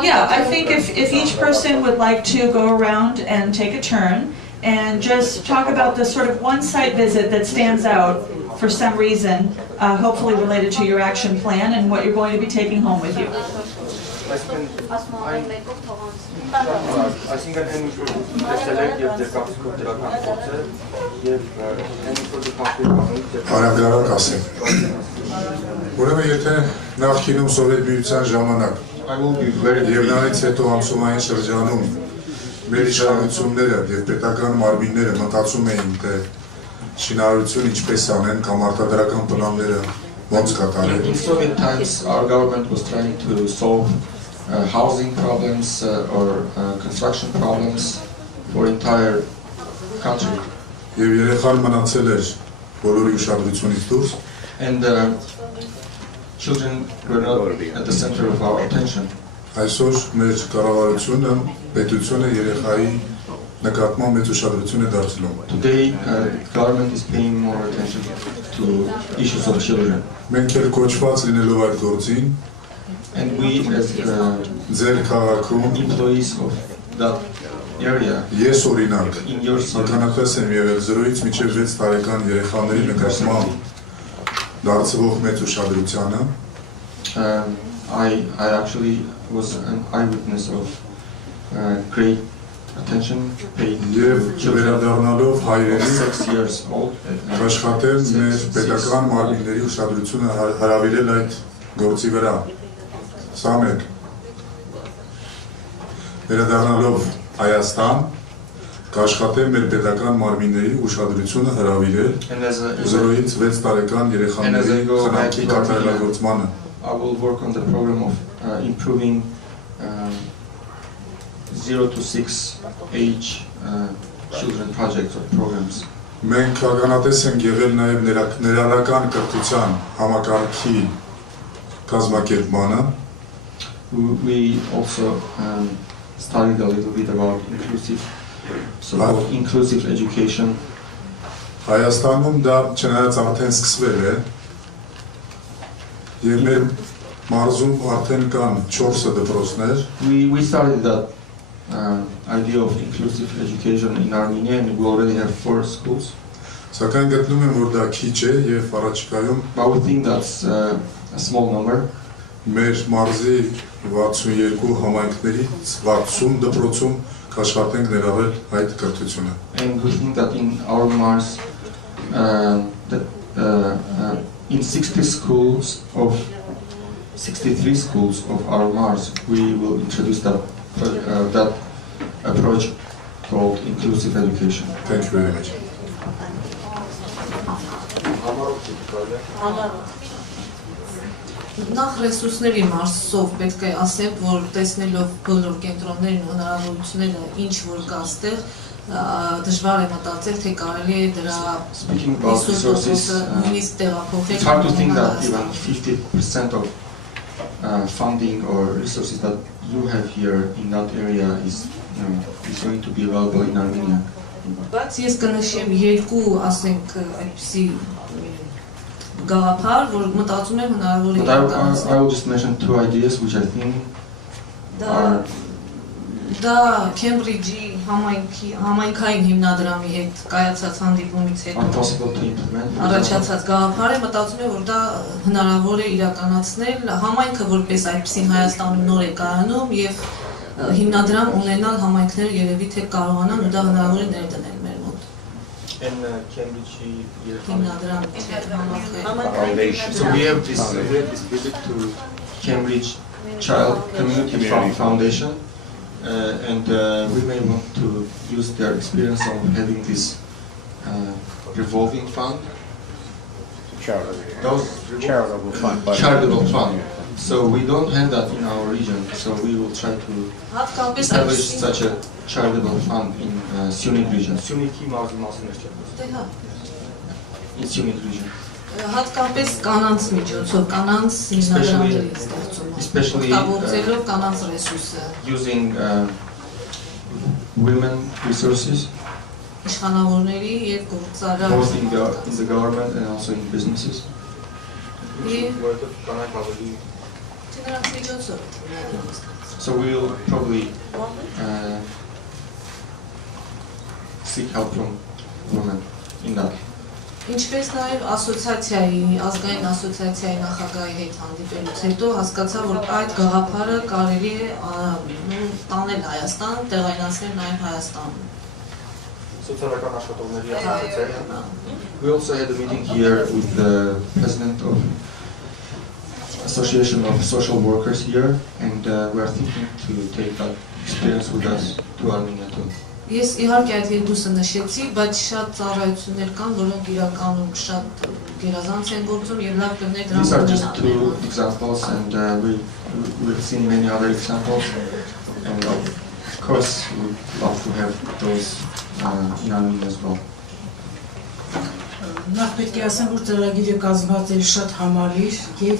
Yeah, I think if each person would like to go around and take a turn and just talk about the sort of one site visit that stands out for some reason, hopefully related to your action plan and what you're going to be taking home with you. Այսինքն այն ինչ որ տեսել եք եւ ձեր կապսիկով դրական փորձը եւ այն ինչ որ դուք կանոնից Արագ ասեմ։ Ուրեմն եթե նախկինում Սովետ միության ժամանակ եւ նրանից հետո ամսումային շրջանում մեր իշխանությունները եւ պետական մարմինները մտածում էին թե շինարարություն ինչպես անեն կամ արտադրական պլանները ոնց կատարեն։ In Soviet times, our government was trying to solve housing problems or construction problems for entire country. Եվ երեխան մնացել էր բոլորի ուշադրությունից դուրս։ And children were not at the center of our attention. Այսօր մեր կառավարությունը, պետությունը երեխայի նկատմամբ մեծ ուշադրություն է դարձնում։ Today, government is paying more attention to issues of children. Մենք էլ կոչված լինելով այդ գործին, and we as ձեր քաղաքում employees of that area. Ես օրինակ ականատես եմ եղել 0-ից մինչև 6 տարեկան երեխաների նկատմամբ դարձվող մեծ ուշադրությանը։ I actually was an eyewitness of great attention paid to children of 6 years old. Աշխատել մեր պետական մարմինների ուշադրությունը հրավիրել այդ գործի վրա։ Սա մեկ։ Վերադառնալով Հայաստան, կաշխատեմ մեր պետական մարմինների ուշադրությունը հրավիրել 0-ից 6 տարեկան երեխաների խնամքի կատարելագործմանը։ I will work on the program of improving 0 to 6 age children projects or programs. Մենք ականատես ենք եղել նաև ներառական կրթության համակարգի կազմակերպմանը։ We also studied a little bit about inclusive education. Հայաստանում դա չնայած արդեն սկսվել է, եւ մեր մարզում արդեն կան 4 դպրոցներ։ We started that idea of inclusive education in Armenia and we already have 4 schools. Սակայն գտնում եմ որ դա քիչ է եւ առաջիկայում But we think that's a small number. Մեր մարզի 62 համայնքներից 60 դպրոցում կաշխատենք ներառել այդ կրթությունը։ And we think that in our Mars, in 63 schools of our Mars, we will introduce that approach called inclusive education. Thank you very much. Նախ ռեսուրսների մարսով պետք է ասեմ, որ տեսնելով բոլոր կենտրոններն ու հնարավորությունները ինչ որ կա այստեղ, դժվար է մտածել, թե կարելի է դրա նույնիսկ տեղափոխել։ It's hard to think that even 50% of funding or resources that you have here in that area is going to be available in Armenia. Բայց ես կնշեմ երկու, ասենք, այդպիսի գաղափար, որ մտածում եմ հնարավոր է իրականացնել։ I will just mention 2 ideas which I think are Դա Cambridge-ի համայնքային հիմնադրամի հետ կայացած հանդիպումից հետո առաջացած գաղափար է, մտածում եմ, որ դա հնարավոր է իրականացնել, համայնքը որպես այդպիսին Հայաստանում նոր է կայանում եւ հիմնադրամ ունենալ համայնքները երևի թե կարողանան ու դա հնարավոր է ներդնել մեր մոտ։ And Cambridge-Yerevan Foundation. So we have this visit to Cambridge Child Community Foundation. And we may want to use their experience of having this revolving fund. Charitable fund. Charitable fund. So we don't have that in our region. So we will try to establish such a charitable fund in Syunik region. In Syunik region. Հատկապես կանանց միջոցով, կանանց հիմնադրամների ստեղծումը, օգտագործելով կանանց ռեսուրսը, using women resources, իշխանավորների եւ գործարար, both in the government and also in businesses. So we'll probably seek help from women in that. Ինչպես նաև ասոցիացիայի, ազգային ասոցիացիայի նախագահի հետ հանդիպելուց հետո հասկացա, որ այդ գաղափարը կարելի է տանել Հայաստան, տեղայնացնել նաև Հայաստանում։ Սոցիալական աշխատողների ասոցիացիա. We also had a meeting here with the president of Association of Social Workers here, and we are thinking to take that experience with us to Armenia too. Ես իհարկե այդ երկուսը նշեցի, բայց շատ ծառայություններ կան, որոնք իրականում շատ գերազանց են գործում եւ լավ կներ դրանք։ These are just two examples, and we've seen many other examples, and of course we'd love to have those in Armenia as well. Նախ պետք է ասեմ, որ ծրագիրը կազմված է շատ համալիր եւ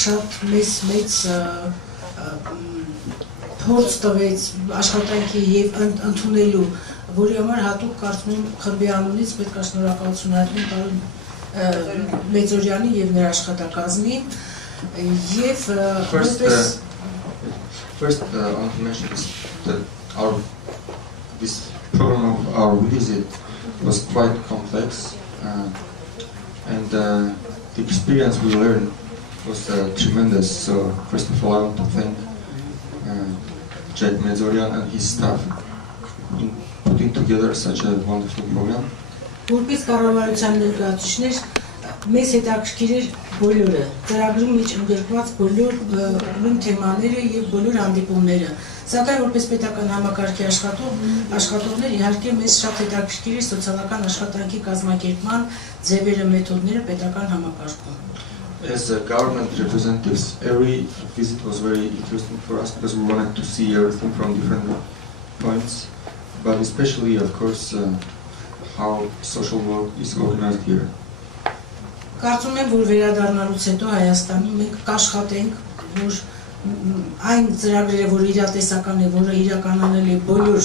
շատ մեծ փորձ տվեց աշխատանքի եւ ընդունելու, որի համար հատուկ կարծում եմ խմբի անունից պետք է շնորհակալություն հայտնել պարոն Մեծորյանի եւ նրա աշխատակազմին եւ First, I want to mention that this program of our visit was quite complex, and the experience we learned was tremendous. So first of all, I want to thank Jack Mezorian and his staff in putting together such a wonderful program. Որպես կառավարության ներկայացուցիչներ մեզ հետաքրքիր էր բոլորը, ծրագրում մեջ ընդգրկված բոլոր թեմաները եւ բոլոր հանդիպումները։ Սակայն որպես պետական համակարգի աշխատողներ իհարկե մեզ շատ հետաքրքիր է սոցիալական աշխատանքի կազմակերպման ձևերը, մեթոդները պետական համակարգում։ As government representatives, every visit was very interesting for us because we wanted to see everything from different points, but especially, of course, how social work is organized here. Կարծում եմ, որ վերադառնալուց հետո Հայաստանում մենք կաշխատենք, որ այն ծրագրերը, որ իրատեսական է, որը իրականանել է բոլոր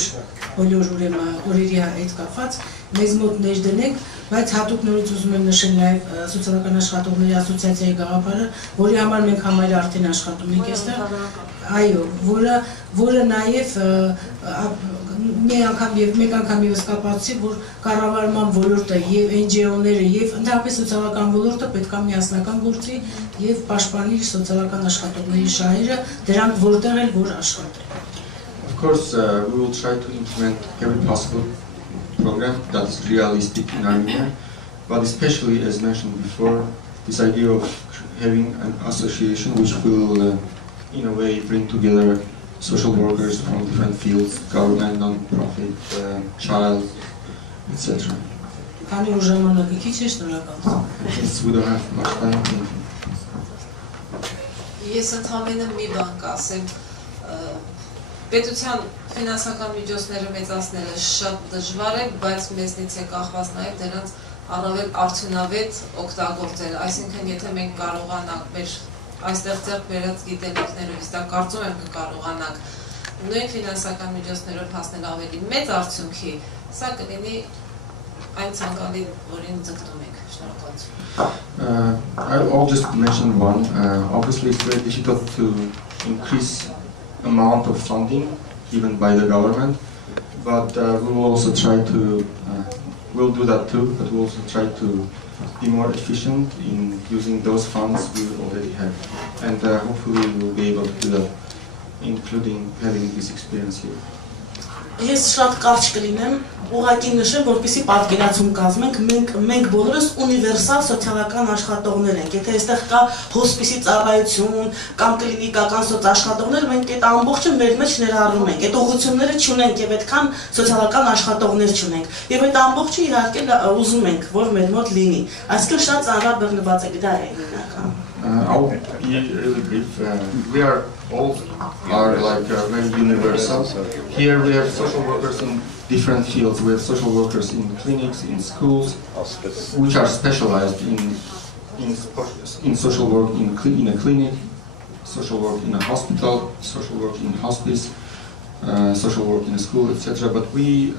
օրերի հետ կապված, մեզ մոտ ներդնենք, բայց հատուկ նորից ուզում եմ նշել նաև սոցիալական աշխատողների ասոցիացիայի գաղափարը, որի համար մենք համարյա արդեն աշխատում ենք այստեղ, այո, որը նաև մեկ անգամ ևս կապացուցի, որ կառավարման ոլորտը եւ NGO-ները եւ ընդհանրապես սոցիալական ոլորտը պետք է միասնական գործի եւ պաշտպանի սոցիալական աշխատողների շահերը, դրանք որտեղ էլ որ աշխատեն։ Of course, we will try to implement every possible program that is realistic in Armenia, but especially, as mentioned before, this idea of having an association which will, in a way, bring together social workers from different fields, government, non-profit, child, etc. Since we don't have much time. Ես ընդհանրապես մի բան կասեմ, պետության ֆինանսական միջոցները մեծացնելը շատ դժվար է, բայց մեզնից է կախված նաև դրանց առավել արդյունավետ օգտագործել, այսինքն եթե մենք կարողանանք մեր այստեղ ձեռք բերած գիտելիքներով, իսկ դա կարծում եմ կկարողանանք նույն ֆինանսական միջոցներով հասնել ավելի մեծ արդյունքի, սա կլինի այն ցանկալի, որին ձգտում ենք։ Շնորհակալություն։ I'll just mention one. Obviously, it's very difficult to increase amount of funding given by the government, but we will also try to, we'll do that too, but we'll also try to be more efficient in using those funds we already have, and hopefully we'll be able to do that, including having this experience here. Ես շատ կարճ կլինեմ, ուղղակի նշեմ, որպեսզի պատկերացում կազմենք, մենք բոլորս ունիվերսալ սոցիալական աշխատողներ ենք։ Եթե այստեղ կա հոսպիսի ծառայություն կամ կլինիկական սոցաշխատողներ, մենք այդ ամբողջը մեր մեջ ներառում ենք։ Այդ ուղղությունները չունենք եւ այդքան սոցիալական աշխատողներ չունենք։ Եվ այդ ամբողջը իհարկե ուզում ենք, որ մեր մոտ լինի։ Այսինքն շատ ծանրաբեռնված է, դա է հիմնական։ I'll be really brief. We are all like very universal. Here we have social workers in different fields. We have social workers in clinics, in schools, which are specialized in social work in a clinic, social work in a hospital, social work in hospice, social work in a school, etc. But we,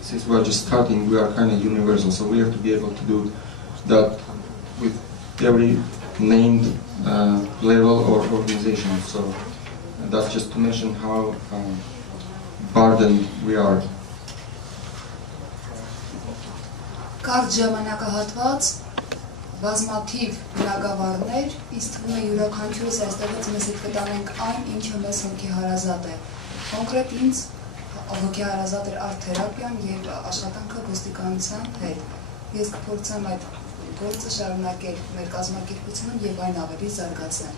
since we are just starting, we are kind of universal, so we have to be able to do that with every named level or organization. So that's just to mention how burdened we are. կարճ ժամանակահատված, բազմաթիվ բնակավարներ, իսկ թվում է յուրաքանչյուրս այստեղից մեզ հետ կտանենք այն, ինչը մեզ հոգեհարազատ է։ Կոնկրետ ինձ հոգեհարազատ էր արտ-թերապիան եւ աշխատանքը ոստիկանության հետ։ Ես կփորձեմ այդ գործը շարունակել մեր կազմակերպությունում եւ այն ավելի զարգացնել։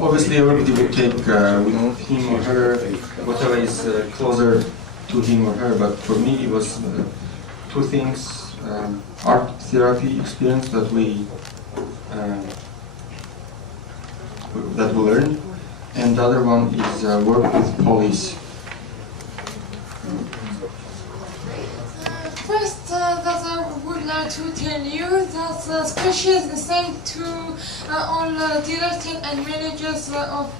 Obviously, everybody would take him or her, whatever is closer to him or her, but for me it was two things, art therapy experience that we learned, and the other one is work with police. First, that I would like to tell you that Special is sent to all directors and managers of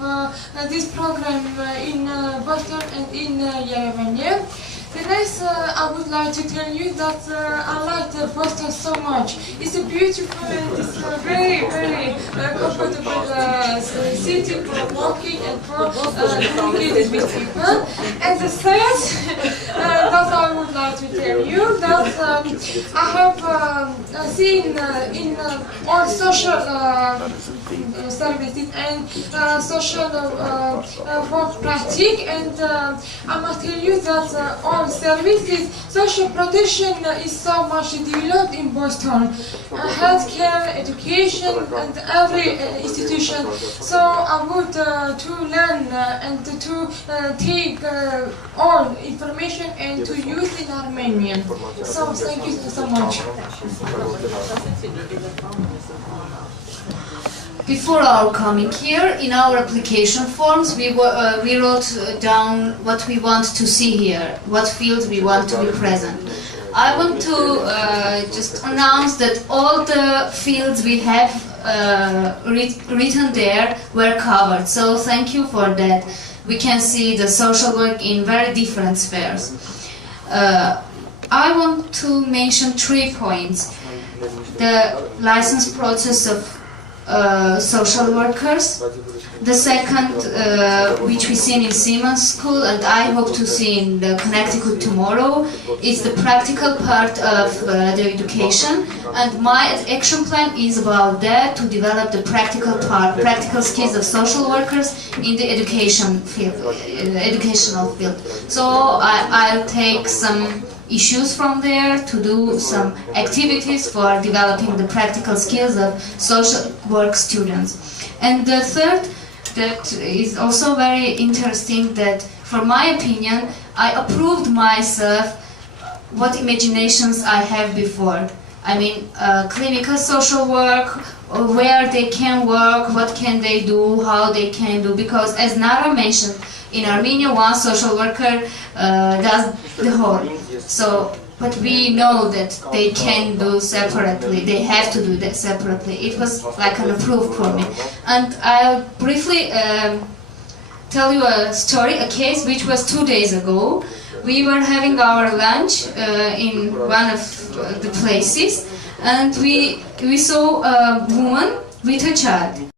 this program in Boston and in Yerevan. The next, I would like to tell you that I like Boston so much. It's a beautiful and it's a very, very comfortable city for walking and for communicating with people. And the third, that I would like to tell you that I have seen in all social services and social work practice, and I must tell you that all services, social protection is so much developed in Boston. Healthcare, education, and every institution. So I would to learn and to take all information and to use in Armenian. So thank you so much. Before our coming here, in our application forms, we wrote down what we want to see here, what fields we want to be present. I want to just announce that all the fields we have written there were covered, so thank you for that. We can see the social work in very different spheres. I want to mention 3 points. The license process of social workers. The second, which we see in Siemens School, and I hope to see in the Connecticut tomorrow, is the practical part of the education. And my action plan is about that, to develop the practical part, practical skills of social workers in the education field, educational field. So I'll take some issues from there to do some activities for developing the practical skills of social work students. And the third, that is also very interesting, that for my opinion, I approved myself what imaginations I have before. I mean, clinical social work, where they can work, what can they do, how they can do, because as Nara mentioned, in Armenia one social worker does the whole. So, but we know that they can do separately, they have to do that separately. It was like an approved for me. And I'll briefly tell you a story, a case which was 2 days ago. We were having our lunch in one of the places, and we saw a woman with a child.